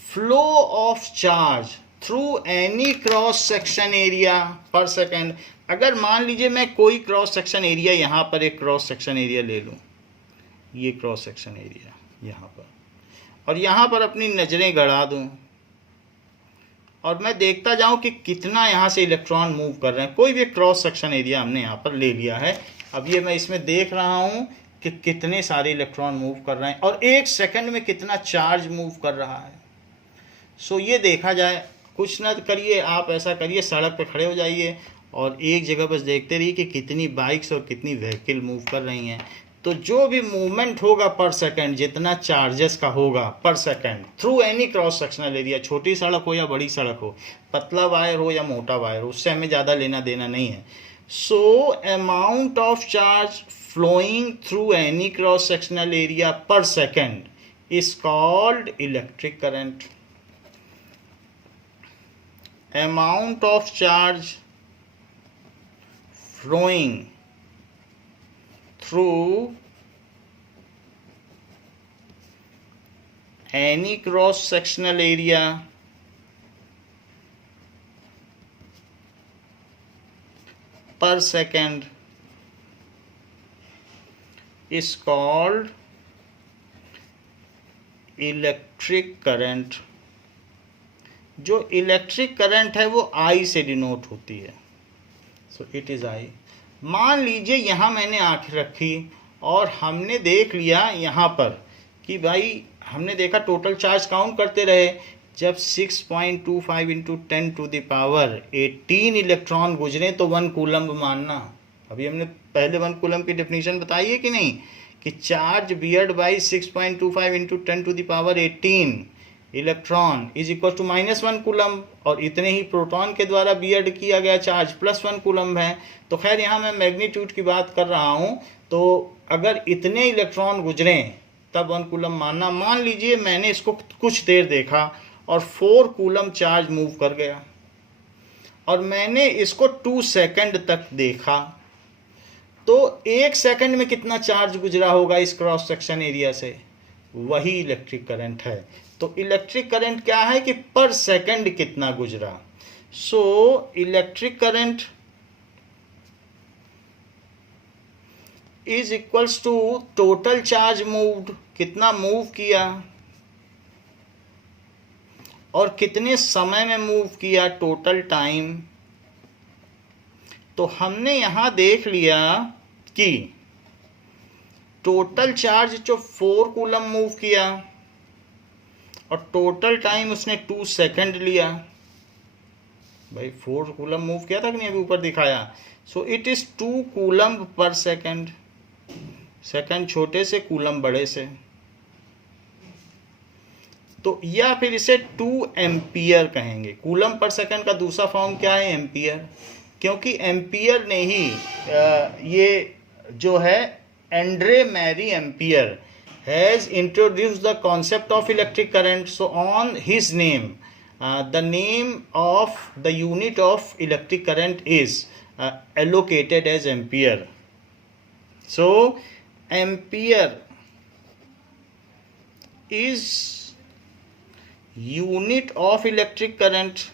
flow of charge through any cross section area per second. अगर मान लीजिए मैं कोई क्रॉस सेक्शन एरिया, यहाँ पर एक क्रॉस सेक्शन एरिया ले लूँ, ये क्रॉस सेक्शन एरिया यहाँ पर, और यहाँ पर अपनी नज़रें गड़ा दूँ और मैं देखता जाऊं कि कितना यहाँ से इलेक्ट्रॉन मूव कर रहे हैं। कोई भी क्रॉस सेक्शन एरिया हमने यहाँ पर ले लिया है। अब ये मैं इसमें देख रहा हूँ कि कितने सारे इलेक्ट्रॉन मूव कर रहे हैं और एक सेकंड में कितना चार्ज मूव कर रहा है। सो ये देखा जाए, कुछ ना करिए, आप ऐसा करिए, सड़क पे खड़े हो जाइए और एक जगह बस देखते रहिए कि कितनी बाइक्स और कितनी व्हीकल मूव कर रही हैं। तो जो भी मूवमेंट होगा पर सेकंड, जितना चार्जेस का होगा पर second through any cross sectional area, छोटी सड़क हो या बड़ी सड़क हो, पतला वायर हो या मोटा वायर हो, उससे हमें ज़्यादा लेना देना नहीं है। So amount of charge flowing through any cross sectional area per second is called electric current. Amount of charge flowing through any cross sectional area per second is called electric current. जो electric current है वो I से denote होती है। So it is I। मान लीजिए यहाँ मैंने आँख रखी और हमने देख लिया यहाँ पर कि भाई हमने देखा, टोटल चार्ज काउंट करते रहे, जब 6.25 into 10 to the power 18 electron गुजरे तो 1 कूलम्ब मानना। अभी हमने पहले 1 कूलम्ब की डेफिनेशन बताई है कि नहीं, कि charge beared by 6.25 into 10 to the power 18 electron is equal to -1 coulomb, और इतने ही प्रोटॉन के द्वारा बियर्ड किया गया चार्ज +1 कूलम्ब है। तो खैर यहाँ मैं मैग्नीट्यूड की बात कर रहा हूँ, तो अगर इतने इलेक्ट्रॉन गुजरें तब 1 कूलम्ब मानना। मान लीजिए मैंने इसको कुछ देर देखा और 4 कूलम्ब चार्ज मूव कर गया, और मैंने इसको 2 सेकंड तक देखा, तो 1 सेकंड में कितना चार्ज गुजरा होगा इस क्रॉस सेक्शन एरिया से, वही इलेक्ट्रिक करंट है। तो इलेक्ट्रिक करंट क्या है कि पर सेकंड कितना गुजरा। So electric current is equals to total charge moved, कितना मूव किया और कितने समय में मूव किया, टोटल टाइम। तो हमने यहां देख लिया कि टोटल चार्ज जो 4 कूलम मूव किया और टोटल टाइम उसने 2 सेकंड लिया। भाई 4 कूलम मूव किया था कि नहीं, अभी ऊपर दिखाया। सो it is 2 coulomb per second, second छोटे से कूलम बड़े से। तो या फिर इसे 2 एम्पियर कहेंगे। कूलम पर सेकंड का दूसरा फॉर्म क्या है, एम्पियर, क्योंकि एम्पियर ने ही ये जो है Andre Marie Ampere has introduced the concept of electric current. So on his name the name of the unit of electric current is allocated as ampere. So ampere is unit of electric current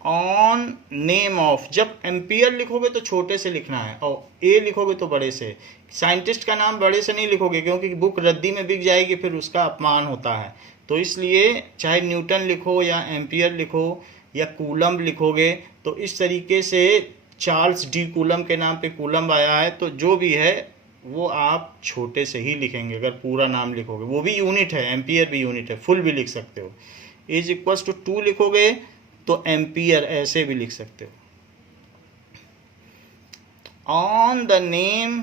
on name of. जब ampere लिखोगे तो छोटे से लिखना है और ए लिखोगे तो बड़े से। साइंटिस्ट का नाम बड़े से नहीं लिखोगे क्योंकि बुक रद्दी में बिक जाएगी, फिर उसका अपमान होता है। तो इसलिए चाहे न्यूटन लिखो या एम्पियर लिखो या कूलम लिखोगे तो इस तरीके से चार्ल्स डी कूलम के नाम पे कूलम आया है, तो जो भी है वो आप छोटे से ही लिखेंगे अगर पूरा नाम लिखोगे। वो भी यूनिट है, एम्पियर भी यूनिट है, फुल भी लिख सकते हो। इज इक्वल्स टू 2 लिखोगे तो एम्पियर ऐसे भी लिख सकते हो। On the name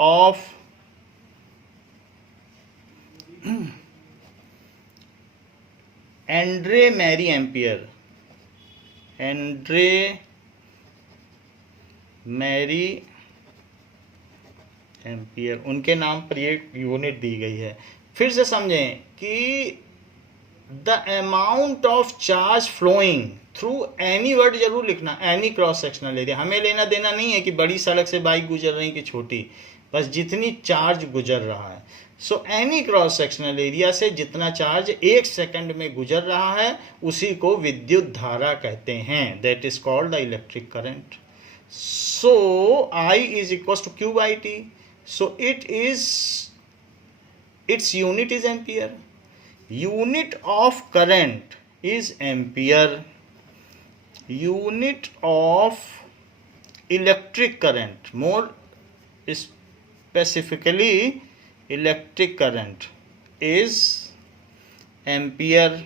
of Andre Marie Ampere, Andre Marie Ampere, उनके नाम पर ये यूनिट दी गई है। फिर से समझें कि the amount of charge flowing through any, word जरूर लिखना, एनी क्रॉस सेक्शनल एरिया। हमें लेना देना नहीं है कि बड़ी सड़क से बाइक गुजर रही कि छोटी, बस जितनी चार्ज गुजर रहा है। So any cross sectional area से जितना चार्ज 1 सेकंड में गुजर रहा है उसी को विद्युत धारा कहते हैं, that is called the electric current. So I is equals to Q by T. So its unit is ampere. Unit of current is ampere. Unit of electric current, more specifically electric current, is ampere.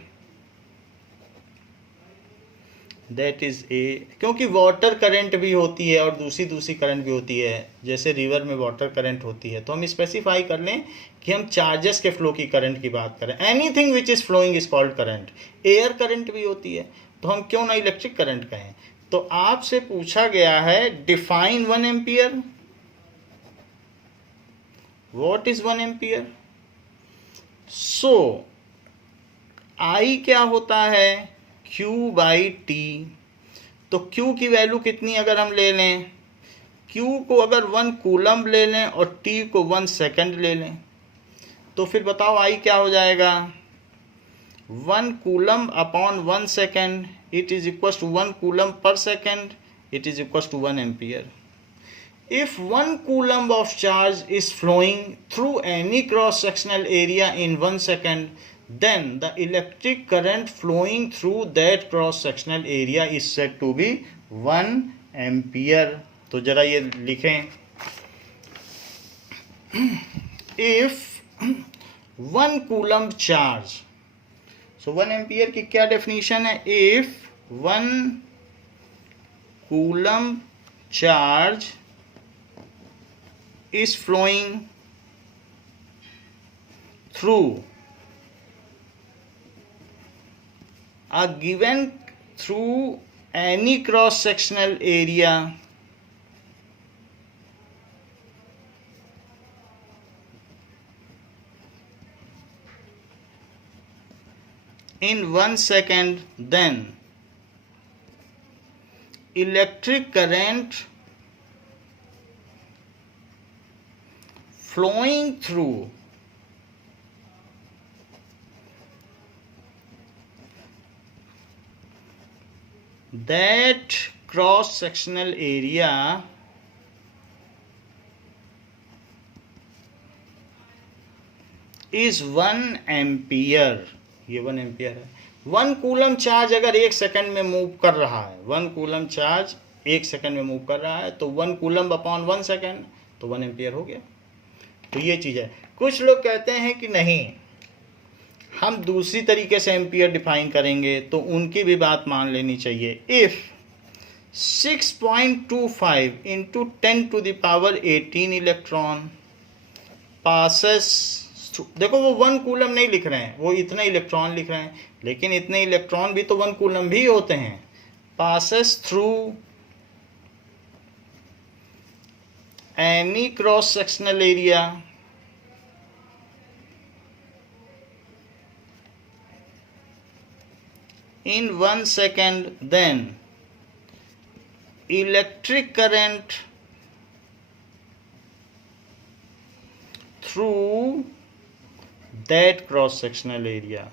That is a, क्योंकि water current भी होती है और दूसरी current भी होती है, जैसे रिवर में वाटर करंट होती है। तो हम स्पेसिफाई कर लें कि हम चार्जेस के फ्लो की करंट की बात करें। Anything which is following is called current. Air current भी होती है, तो हम क्यों ना इलेक्ट्रिक करंट कहें। तो आपसे पूछा गया है define 1 ampere. What is 1 ampere. So I क्या होता है, Q बाई टी। तो Q की वैल्यू कितनी अगर हम ले लें, Q को अगर 1 कूलम ले लें और T को 1 सेकंड ले लें तो फिर बताओ I क्या हो जाएगा। 1 coulomb upon 1 second, it is equal to 1 coulomb per second, it is equal to 1 ampere. If 1 coulomb of charge is flowing through any cross-sectional area in 1 second, then the electric current flowing through that cross-sectional area is said to be 1 ampere. तो जरा ये लिखें, if 1 coulomb charge, so 1 ampere की क्या definition है, if 1 coulomb charge is flowing through a given through any cross sectional area in 1 second, then electric current flowing through that cross sectional area is 1 ampere, ये 1 ampere है। 1 coulomb charge अगर 1 second में move कर रहा है, 1 coulomb charge 1 second में move कर रहा है, तो 1 कूलम अपॉन 1 सेकंड, तो 1 एम्पियर हो गया। तो ये चीज़ है। कुछ लोग कहते हैं कि नहीं, हम दूसरी तरीके से एम्पियर डिफाइन करेंगे, तो उनकी भी बात मान लेनी चाहिए। इफ़ 6.25 इंटू 10⁻18 इलेक्ट्रॉन पासेस, देखो वो 1 कूलम नहीं लिख रहे हैं, वो इतने इलेक्ट्रॉन लिख रहे हैं, लेकिन इतने इलेक्ट्रॉन भी तो 1 कूलम भी होते हैं। Passes through any cross sectional area in 1 second, then electric current through that cross sectional area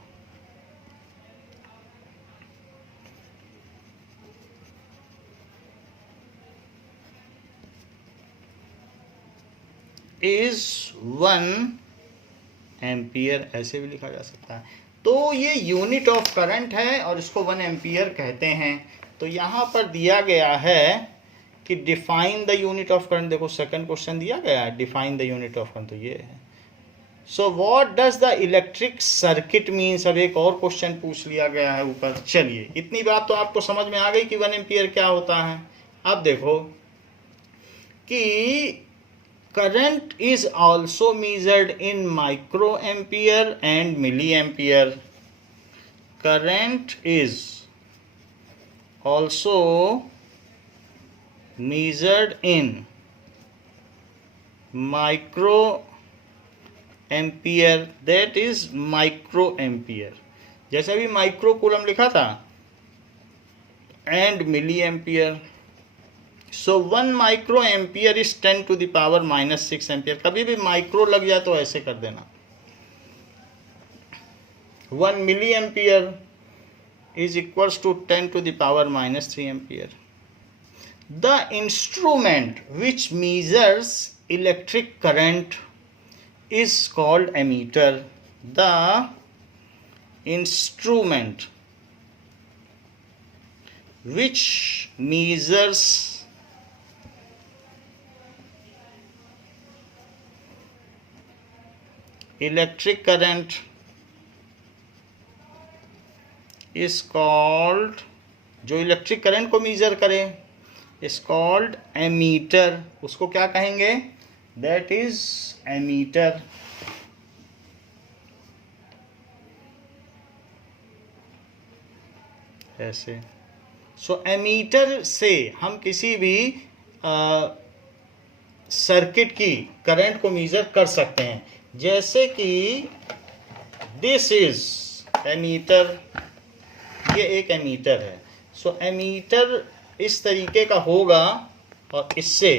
is 1 ampere, ऐसे भी लिखा जा सकता है। तो ये यूनिट ऑफ करंट है और इसको 1 एम्पियर कहते हैं। तो यहाँ पर दिया गया है कि define the unit of current, देखो सेकंड क्वेश्चन दिया गया है, define the unit of current, तो ये है। So what does the electric circuit means, अब एक और क्वेश्चन पूछ लिया गया है ऊपर। चलिए, इतनी बात तो आपको समझ में आ गई कि 1 एम्पियर क्या होता है। अब देखो कि current is also measured in microampere and milliampere. Current is also measured in microampere, that is microampere, जैसे अभी माइक्रो कूलम लिखा था, and milliampere. So 1 micro ampere is 10⁻⁻6 ampere. कभी भी माइक्रो लग जाए तो ऐसे कर देना। 1 milli ampere is equals to 10⁻³ ampere. The instrument which measures electric current is called ammeter. The instrument which measures electric current is called, जो electric current को मेजर करे, इज कॉल्ड एमीटर। उसको क्या कहेंगे? That is ammeter. ऐसे so ammeter से हम किसी भी सर्किट की करंट को मेजर कर सकते हैं। जैसे कि दिस इज एमीटर, ये एक एमीटर है। सो एमीटर इस तरीके का होगा और इससे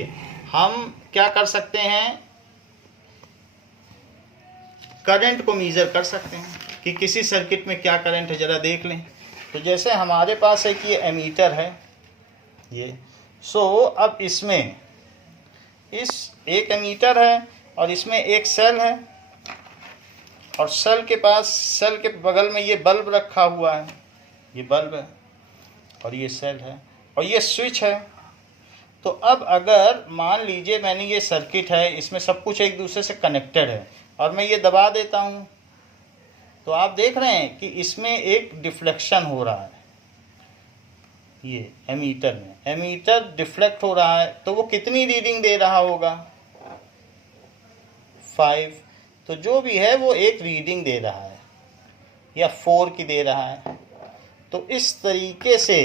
हम क्या कर सकते हैं? करंट को मेजर कर सकते हैं कि किसी सर्किट में क्या करंट है, ज़रा देख लें। तो जैसे हमारे पास एक ये एमीटर है, ये अब इसमें इस एक एमीटर है और इसमें एक सेल है और सेल के बगल में ये बल्ब रखा हुआ है, ये बल्ब है और ये सेल है और ये स्विच है। तो अब अगर मान लीजिए मैंने ये सर्किट है, इसमें सब कुछ एक दूसरे से कनेक्टेड है और मैं ये दबा देता हूँ, तो आप देख रहे हैं कि इसमें एक डिफ्लेक्शन हो रहा है। ये एमीटर में एमीटर डिफ्लेक्ट हो रहा है, तो वो कितनी रीडिंग दे रहा होगा? 5। तो जो भी है वो एक रीडिंग दे रहा है या 4 की दे रहा है। तो इस तरीके से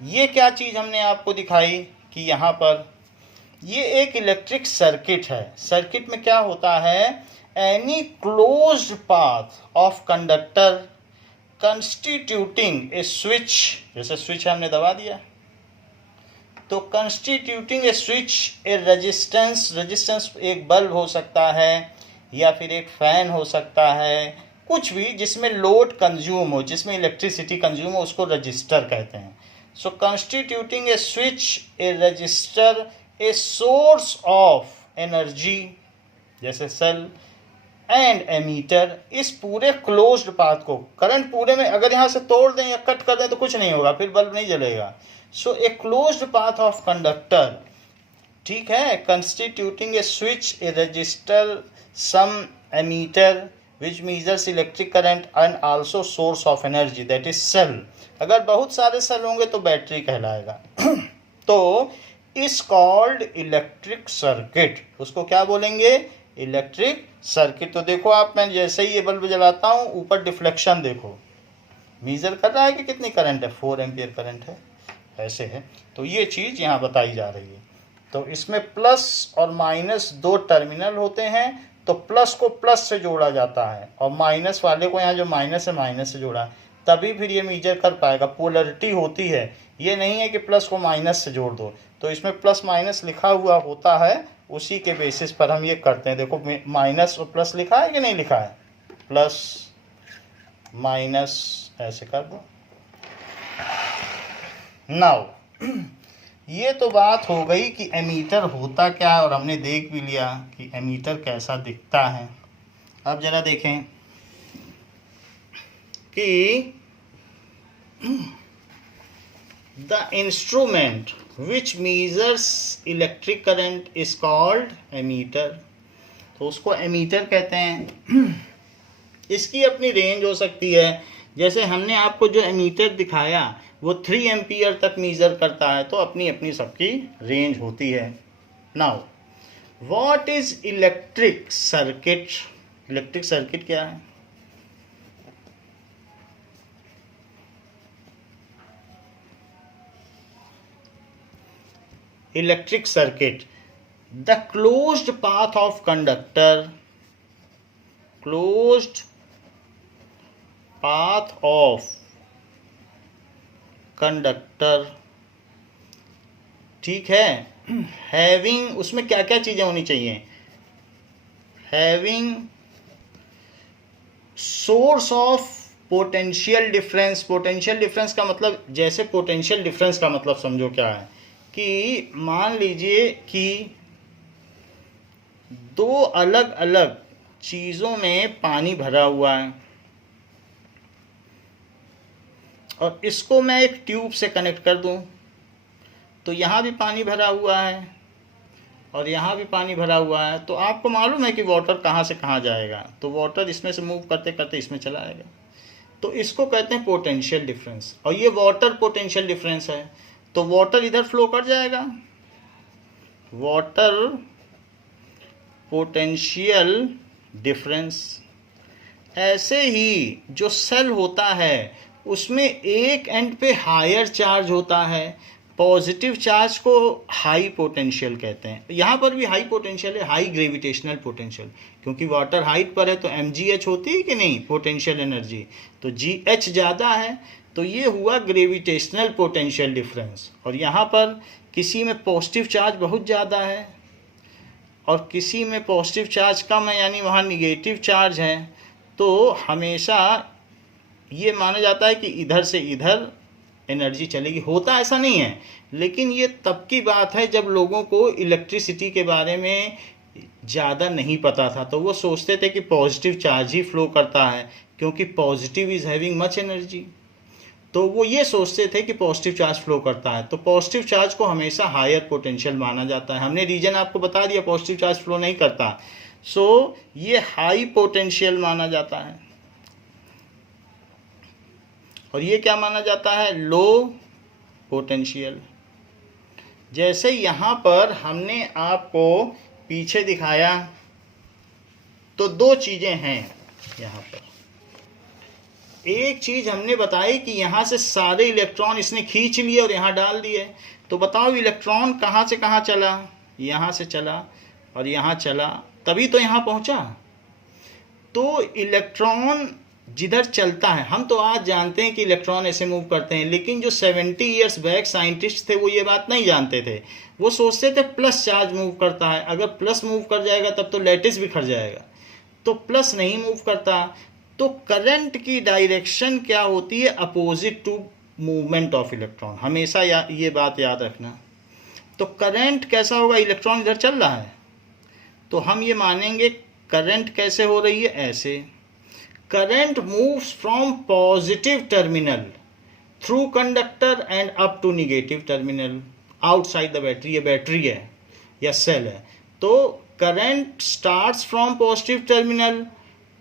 ये क्या चीज़ हमने आपको दिखाई कि यहाँ पर ये एक इलेक्ट्रिक सर्किट है। सर्किट में क्या होता है? Any closed path of conductor constituting a switch, जैसे स्विच हमने दबा दिया, तो constituting a switch A resistance एक बल्ब हो सकता है या फिर एक फैन हो सकता है, कुछ भी जिसमें लोड कंज्यूम हो, जिसमें इलेक्ट्रिसिटी कंज्यूम हो, उसको रजिस्टर कहते हैं। So constituting a switch, a resistor, a source of energy जैसे सेल एंड एमीटर, इस पूरे क्लोज्ड पाथ को करंट पूरे में अगर यहाँ से तोड़ दें या कट कर दें तो कुछ नहीं होगा, फिर बल्ब नहीं जलेगा. So a closed path of conductor, ठीक है, constituting a switch, a register, some ammeter which measures electric current and also source of energy that is cell. अगर बहुत सारे सेल होंगे तो बैटरी कहलाएगा. तो इस कॉल्ड इलेक्ट्रिक सर्किट, उसको क्या बोलेंगे, इलेक्ट्रिक सर्किट. तो देखो आप, मैं जैसे ही ये बल्ब जलाता हूँ ऊपर डिफ्लेक्शन देखो, मेजर कर रहा है कि कितनी करंट है, 4 एम्पियर करंट है, ऐसे है. तो ये चीज़ यहाँ बताई जा रही है. तो इसमें प्लस और माइनस 2 टर्मिनल होते हैं, तो प्लस को प्लस से जोड़ा जाता है और माइनस वाले को यहाँ जो माइनस है माइनस से जोड़ा, तभी फिर ये मेजर कर पाएगा. पोलरिटी होती है, ये नहीं है कि प्लस को माइनस से जोड़ दो. तो इसमें प्लस माइनस लिखा हुआ होता है, उसी के बेसिस पर हम ये करते हैं. देखो माइनस और प्लस लिखा है कि नहीं लिखा है, प्लस माइनस ऐसे कर दो. नाउ ये तो बात हो गई कि एमीटर होता क्या है, और हमने देख भी लिया कि एमीटर कैसा दिखता है. अब जरा देखें कि the instrument which measures electric current is called ammeter. तो उसको एमीटर कहते हैं. इसकी अपनी रेंज हो सकती है, जैसे हमने आपको जो एमीटर दिखाया वो 3 एम्पियर तक मेजर करता है, तो अपनी अपनी सबकी रेंज होती है. Now what is electric circuit. Electric circuit क्या है. Electric circuit, the closed path of conductor, closed path of conductor, ठीक है, हैविंग, उसमें क्या क्या चीजें होनी चाहिए, having source of potential difference. Potential difference का मतलब, जैसे पोटेंशियल डिफरेंस का मतलब समझो क्या है, कि मान लीजिए कि 2 अलग अलग चीज़ों में पानी भरा हुआ है, और इसको मैं एक ट्यूब से कनेक्ट कर दूं, तो यहाँ भी पानी भरा हुआ है और यहाँ भी पानी भरा हुआ है. तो आपको मालूम है कि वाटर कहाँ से कहाँ जाएगा, तो वाटर इसमें से मूव करते करते इसमें चला आएगा. तो इसको कहते हैं पोटेंशियल डिफरेंस, और ये वाटर पोटेंशियल डिफरेंस है. तो वाटर इधर फ्लो कर जाएगा, वाटर पोटेंशियल डिफरेंस. ऐसे ही जो सेल होता है उसमें एक एंड पे हायर चार्ज होता है, पॉजिटिव चार्ज को हाई पोटेंशियल कहते हैं. यहाँ पर भी हाई पोटेंशियल है, हाई ग्रेविटेशनल पोटेंशियल, क्योंकि वाटर हाइट पर है तो mgh होती है कि नहीं पोटेंशियल एनर्जी, तो gh ज़्यादा है. तो ये हुआ ग्रेविटेशनल पोटेंशियल डिफरेंस. और यहाँ पर किसी में पॉजिटिव चार्ज बहुत ज़्यादा है और किसी में पॉजिटिव चार्ज कम है, यानी वहाँ निगेटिव चार्ज है. तो हमेशा ये माना जाता है कि इधर से इधर एनर्जी चलेगी. होता ऐसा नहीं है, लेकिन ये तब की बात है जब लोगों को इलेक्ट्रिसिटी के बारे में ज़्यादा नहीं पता था, तो वो सोचते थे कि पॉजिटिव चार्ज ही फ्लो करता है, क्योंकि positive is having much energy. तो वो ये सोचते थे कि पॉजिटिव चार्ज फ्लो करता है, तो पॉजिटिव चार्ज को हमेशा हायर पोटेंशियल माना जाता है. हमने रीजन आपको बता दिया, पॉजिटिव चार्ज फ्लो नहीं करता, सो ये हाई पोटेंशियल माना जाता है. और ये क्या माना जाता है, लो पोटेंशियल. जैसे यहाँ पर हमने आपको पीछे दिखाया, तो 2 चीज़ें हैं यहाँ पर. एक चीज़ हमने बताई कि यहाँ से सारे इलेक्ट्रॉन इसने खींच लिए और यहाँ डाल दिए. तो बताओ इलेक्ट्रॉन कहाँ से कहाँ चला, यहाँ से चला और यहाँ चला, तभी तो यहाँ पहुँचा. तो इलेक्ट्रॉन जिधर चलता है, हम तो आज जानते हैं कि इलेक्ट्रॉन ऐसे मूव करते हैं, लेकिन जो 70 ईयर्स बैक साइंटिस्ट थे वो ये बात नहीं जानते थे. वो सोचते थे प्लस चार्ज मूव करता है, अगर प्लस मूव कर जाएगा तब तो लैटिस बिखर जाएगा, तो प्लस नहीं मूव करता. तो करंट की डायरेक्शन क्या होती है, opposite to movement of electron, हमेशा ये बात याद रखना। तो करंट कैसा होगा, इलेक्ट्रॉन इधर चल रहा है तो हम ये मानेंगे करंट कैसे हो रही है, ऐसे। Current moves from positive terminal through conductor and up to negative terminal outside the battery. ये बैटरी है या सेल है, तो current starts from positive terminal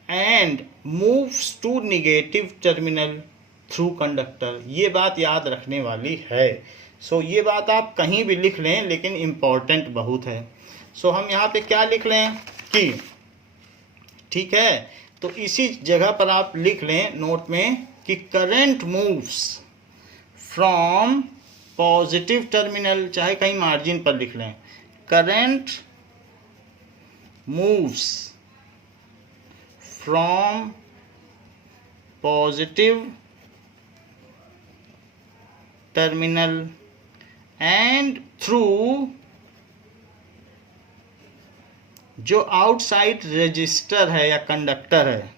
and moves to negative terminal through conductor. ये बात याद रखने वाली है। सो ये बात आप कहीं भी लिख लें, लेकिन इम्पॉर्टेंट बहुत है। सो हम यहाँ पे क्या लिख लें कि, ठीक है, तो इसी जगह पर आप लिख लें नोट में कि current moves from positive terminal, चाहे कहीं मार्जिन पर लिख लें, current moves from positive terminal and through जो आउटसाइड रजिस्टर है या कंडक्टर है,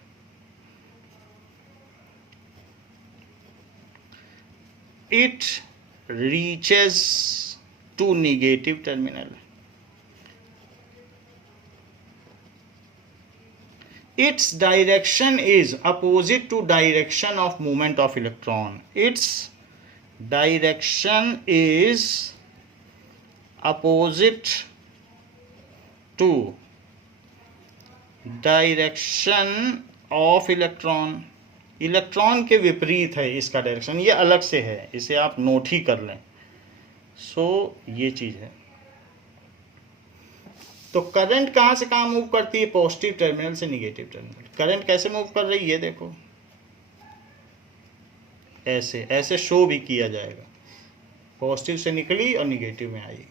it reaches to negative terminal. Its direction is opposite to direction of movement of electron. Its direction is opposite to direction of electron. Electron के विपरीत है इसका direction, ये अलग से है, इसे आप नोट ही कर लें। ये चीज है। तो करंट कहाँ से कहाँ मूव करती है, पॉजिटिव टर्मिनल से निगेटिव टर्मिनल। करंट कैसे मूव कर रही है, ये देखो, ऐसे ऐसे शो भी किया जाएगा, पॉजिटिव से निकली और निगेटिव में आई।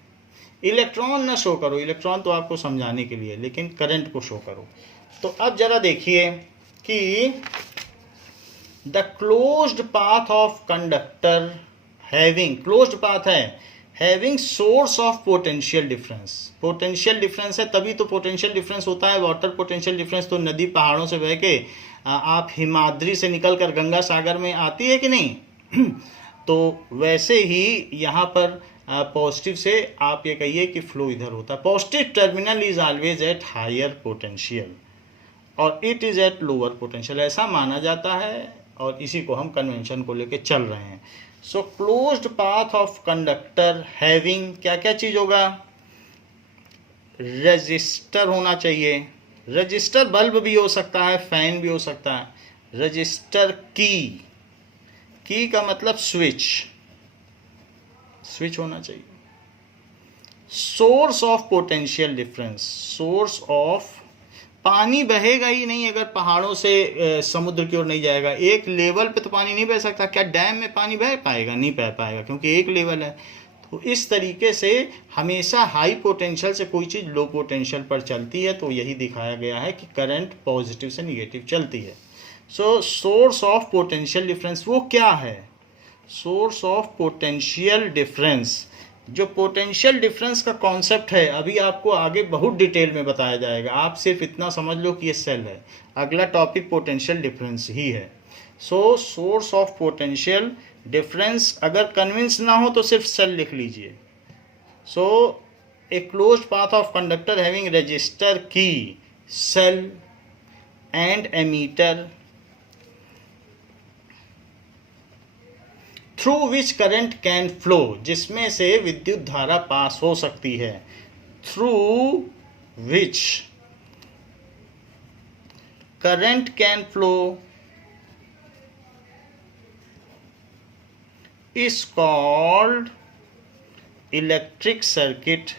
इलेक्ट्रॉन ना शो करो, इलेक्ट्रॉन तो आपको समझाने के लिए, लेकिन करंट को शो करो। तो अब जरा देखिए कि the closed path of conductor having, closed path है, having source of potential difference. Potential difference है तभी तो पोटेंशियल डिफरेंस होता है। वाटर पोटेंशियल डिफरेंस तो नदी पहाड़ों से बह के आप हिमाद्री से निकल कर गंगा सागर में आती है कि नहीं तो वैसे ही यहाँ पर पॉजिटिव से आप ये कहिए कि फ्लो इधर होता है। Positive terminal is always at higher potential और it is at lower potential, ऐसा माना जाता है और इसी को हम कन्वेंशन को लेके चल रहे हैं। So closed path of conductor having क्या क्या चीज होगा, रजिस्टर होना चाहिए। रजिस्टर बल्ब भी हो सकता है, फैन भी हो सकता है। रजिस्टर की का मतलब स्विच, स्विच होना चाहिए। Source of potential difference, source of, पानी बहेगा ही नहीं अगर पहाड़ों से समुद्र की ओर नहीं जाएगा। एक लेवल पे तो पानी नहीं बह सकता। क्या डैम में पानी बह पाएगा, नहीं बह पाएगा क्योंकि एक लेवल है। तो इस तरीके से हमेशा हाई पोटेंशियल से कोई चीज़ लो पोटेंशियल पर चलती है, तो यही दिखाया गया है कि करंट पॉजिटिव से निगेटिव चलती है। So source of potential difference वो क्या है, सोर्स ऑफ पोटेंशियल डिफरेंस, जो पोटेंशियल डिफरेंस का कॉन्सेप्ट है अभी आपको आगे बहुत डिटेल में बताया जाएगा। आप सिर्फ इतना समझ लो कि ये सेल है, अगला टॉपिक पोटेंशियल डिफरेंस ही है। So source of potential difference, अगर कन्विंस ना हो तो सिर्फ सेल लिख लीजिए। So a closed path of conductor having register की, cell and ammeter through which current can flow, जिसमें से विद्युत धारा पास हो सकती है। Through which current can flow is called electric circuit,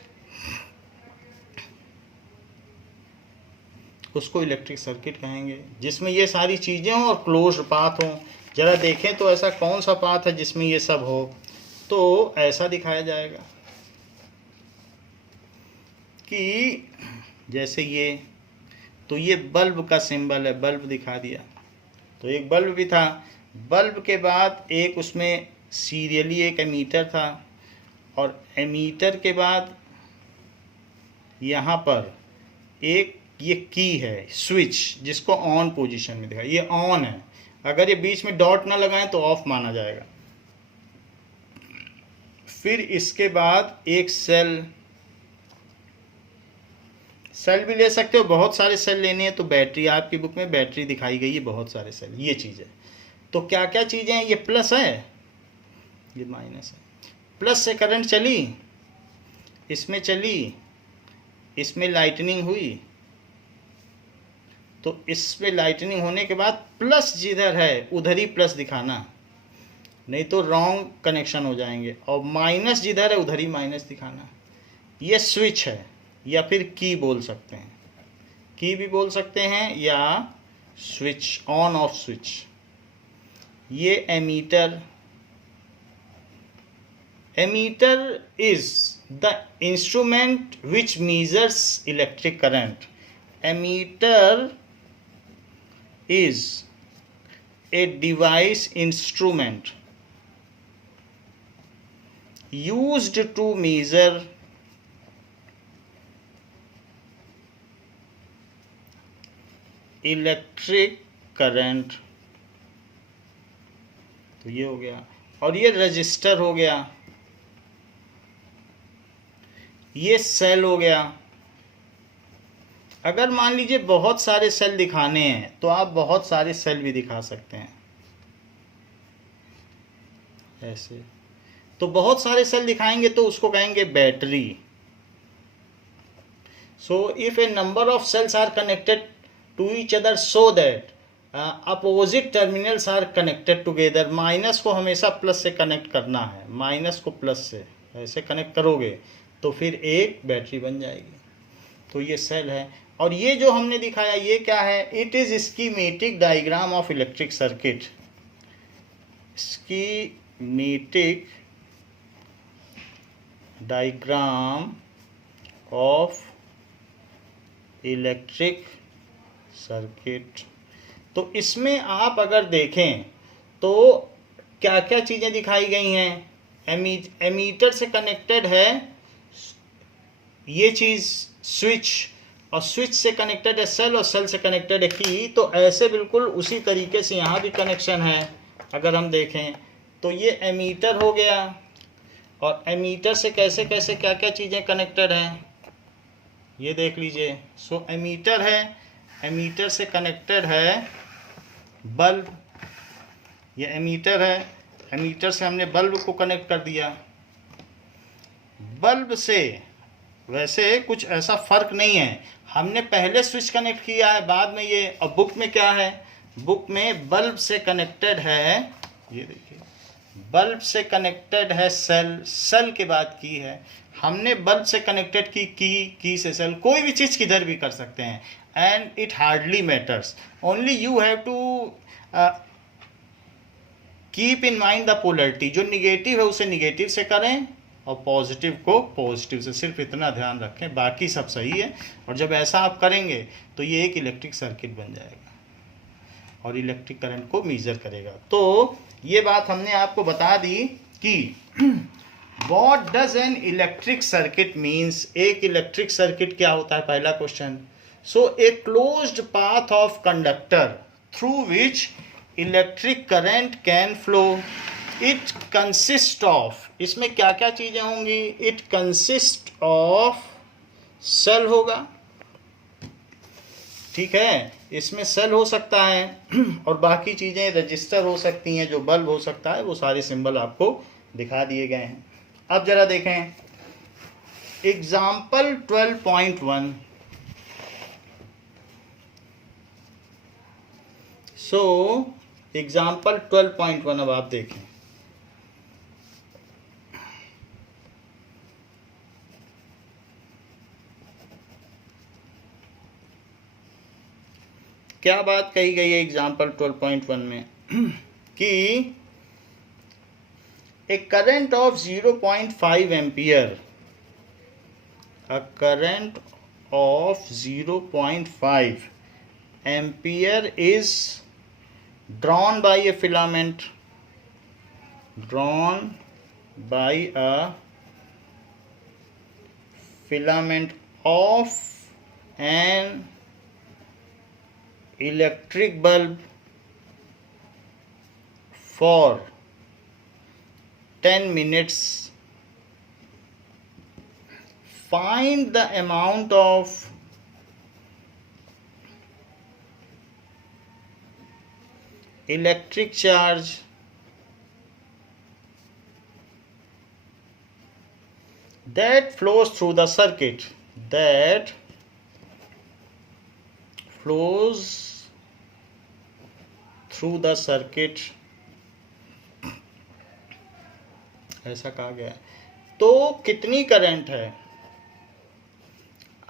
उसको इलेक्ट्रिक सर्किट कहेंगे, जिसमें ये सारी चीजें हों और क्लोज्ड पाथ हों। जरा देखें तो ऐसा कौन सा पाथ है जिसमें ये सब हो, तो ऐसा दिखाया जाएगा कि जैसे ये, तो ये बल्ब का सिंबल है, बल्ब दिखा दिया, तो एक बल्ब भी था। बल्ब के बाद एक उसमें सीरियली एक एमीटर था, और एमीटर के बाद यहाँ पर एक ये की है, स्विच, जिसको ऑन पोजीशन में दिखा, ये ऑन है। अगर ये बीच में डॉट ना लगाएं तो ऑफ माना जाएगा। फिर इसके बाद एक सेल भी ले सकते हो, बहुत सारे सेल लेने हैं तो बैटरी, आपकी बुक में बैटरी दिखाई गई है, बहुत सारे सेल, ये चीज़ है। तो क्या क्या चीज़ें हैं, ये प्लस है, ये माइनस है। प्लस से करंट चली, इसमें चली, इसमें लाइटनिंग हुई, तो इसमें लाइटनिंग होने के बाद प्लस जिधर है उधर ही प्लस दिखाना, नहीं तो रॉन्ग कनेक्शन हो जाएंगे, और माइनस जिधर है उधर ही माइनस दिखाना। ये स्विच है, या फिर की बोल सकते हैं, की भी बोल सकते हैं, या स्विच, ऑन ऑफ स्विच। ये ammeter, ammeter is the instrument which measures electric current. Ammeter is a device instrument used to measure electric current. तो ये हो गया, और ये रजिस्टर हो गया, ये सेल हो गया। अगर मान लीजिए बहुत सारे सेल दिखाने हैं तो आप बहुत सारे सेल भी दिखा सकते हैं ऐसे। तो बहुत सारे सेल दिखाएंगे तो उसको कहेंगे battery. So if a number of cells are connected to each other so that opposite terminals are connected together. Minus को हमेशा प्लस से कनेक्ट करना है, माइनस को प्लस से ऐसे कनेक्ट करोगे तो फिर एक बैटरी बन जाएगी। तो ये सेल है। और ये जो हमने दिखाया ये क्या है, it is schematic diagram of electric circuit. Schematic diagram of electric circuit. तो इसमें आप अगर देखें तो क्या क्या चीज़ें दिखाई गई हैं। एमीटर से कनेक्टेड है ये चीज़ स्विच, और स्विच से कनेक्टेड है सेल, और सेल से कनेक्टेड है की। तो ऐसे बिल्कुल उसी तरीके से यहाँ भी कनेक्शन है। अगर हम देखें तो ये एमीटर हो गया, और एमीटर से कैसे कैसे क्या क्या चीज़ें कनेक्टेड हैं ये देख लीजिए। सो एमीटर है, एमीटर से कनेक्टेड है बल्ब, ये एमीटर है, एमीटर से हमने बल्ब को कनेक्ट कर दिया। बल्ब से वैसे कुछ ऐसा फ़र्क नहीं है, हमने पहले स्विच कनेक्ट किया है बाद में ये। और बुक में क्या है, बुक में बल्ब से कनेक्टेड है, ये देखिए बल्ब से कनेक्टेड है सेल, सेल के बाद की है। हमने बल्ब से कनेक्टेड की से सेल, कोई भी चीज़ किधर भी कर सकते हैं। And it hardly matters, only you have to keep in mind the polarity. जो निगेटिव है उसे निगेटिव से करें और पॉजिटिव को पॉजिटिव से, सिर्फ इतना ध्यान रखें, बाकी सब सही है। और जब ऐसा आप करेंगे तो ये एक इलेक्ट्रिक सर्किट बन जाएगा और इलेक्ट्रिक करंट को मेजर करेगा। तो ये बात हमने आपको बता दी कि what does an electric circuit means. एक इलेक्ट्रिक सर्किट क्या होता है, पहला question. So a closed path of conductor through which electric current can flow. It consist of, इसमें क्या क्या चीजें होंगी, इट कंसिस्ट ऑफ सेल होगा, ठीक है, इसमें सेल हो सकता है और बाकी चीजें रजिस्टर हो सकती हैं, जो बल्ब हो सकता है, वो सारे सिंबल आपको दिखा दिए गए हैं। अब जरा देखें एग्जाम्पल 12.1। सो एग्जाम्पल 12.1 अब आप देखें। क्या बात कही गई है एग्जाम्पल 12.1 में कि a current of 0.5 ampere, a current of 0.5 ampere is drawn by a filament, drawn by a filament of an electric bulb for 10 minutes find the amount of electric charge that flows through the circuit, that flows through the circuit, ऐसा कहा गया है। तो कितनी current है?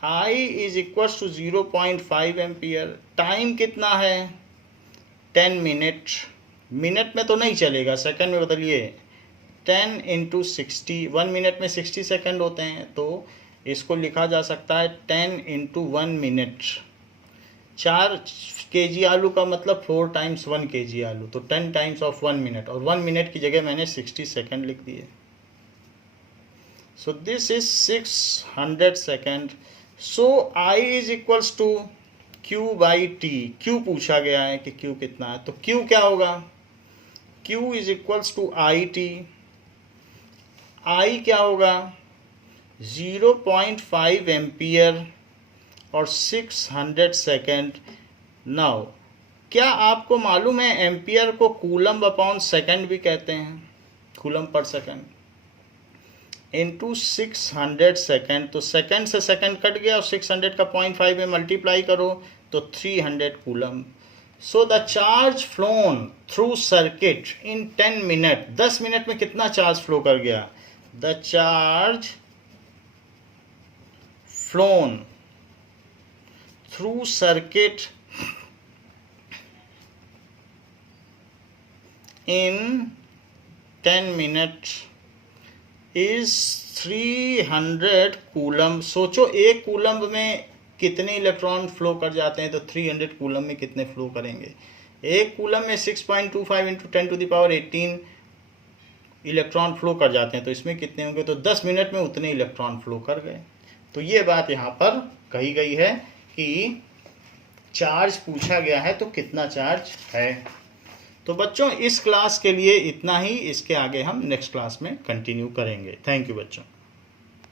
I is equal to 0.5 ampere. Time कितना है? 10 minute. Minute में तो नहीं चलेगा, सेकंड में बदलिए। 10 इंटू 60, 1 मिनट में 60 सेकंड होते हैं, तो इसको लिखा जा सकता है 10 इंटू 1 मिनट। 4 kg आलू का मतलब 4 टाइम्स 1 kg आलू, तो 10 टाइम्स ऑफ 1 मिनट, और 1 मिनट की जगह मैंने 60 सेकंड लिख दिए। So this is 600 second. So I is equals to Q by T. Q पूछा गया है कि Q कितना है, तो Q क्या होगा? Q is equals to I T. I क्या होगा? 0.5 एम्पियर और 600 सेकेंड। नाउ क्या आपको मालूम है एम्पियर को कूलम अपॉन सेकेंड भी कहते हैं, coulomb per second, into 600 second. तो सेकेंड से सेकेंड कट गया और 600 का 0.5 में मल्टीप्लाई करो तो 300 coulomb. So the charge phloem through circuit in 10 minute, 10 minute में कितना चार्ज फ्लो कर गया? The charge phloem through circuit in 10 minutes is 300 coulomb. सोचो एक कूलम में कितने इलेक्ट्रॉन फ्लो कर जाते हैं, तो 300 कूलम में कितने फ्लो करेंगे? एक कूलम में 6.25 into 10 to the power 18 electron flow कर जाते हैं, तो इसमें कितने होंगे? तो 10 मिनट में उतने इलेक्ट्रॉन फ्लो कर गए। तो ये बात यहाँ पर कही गई है कि चार्ज पूछा गया है तो कितना चार्ज है। तो बच्चों इस क्लास के लिए इतना ही, इसके आगे हम नेक्स्ट क्लास में कंटिन्यू करेंगे। थैंक यू बच्चों।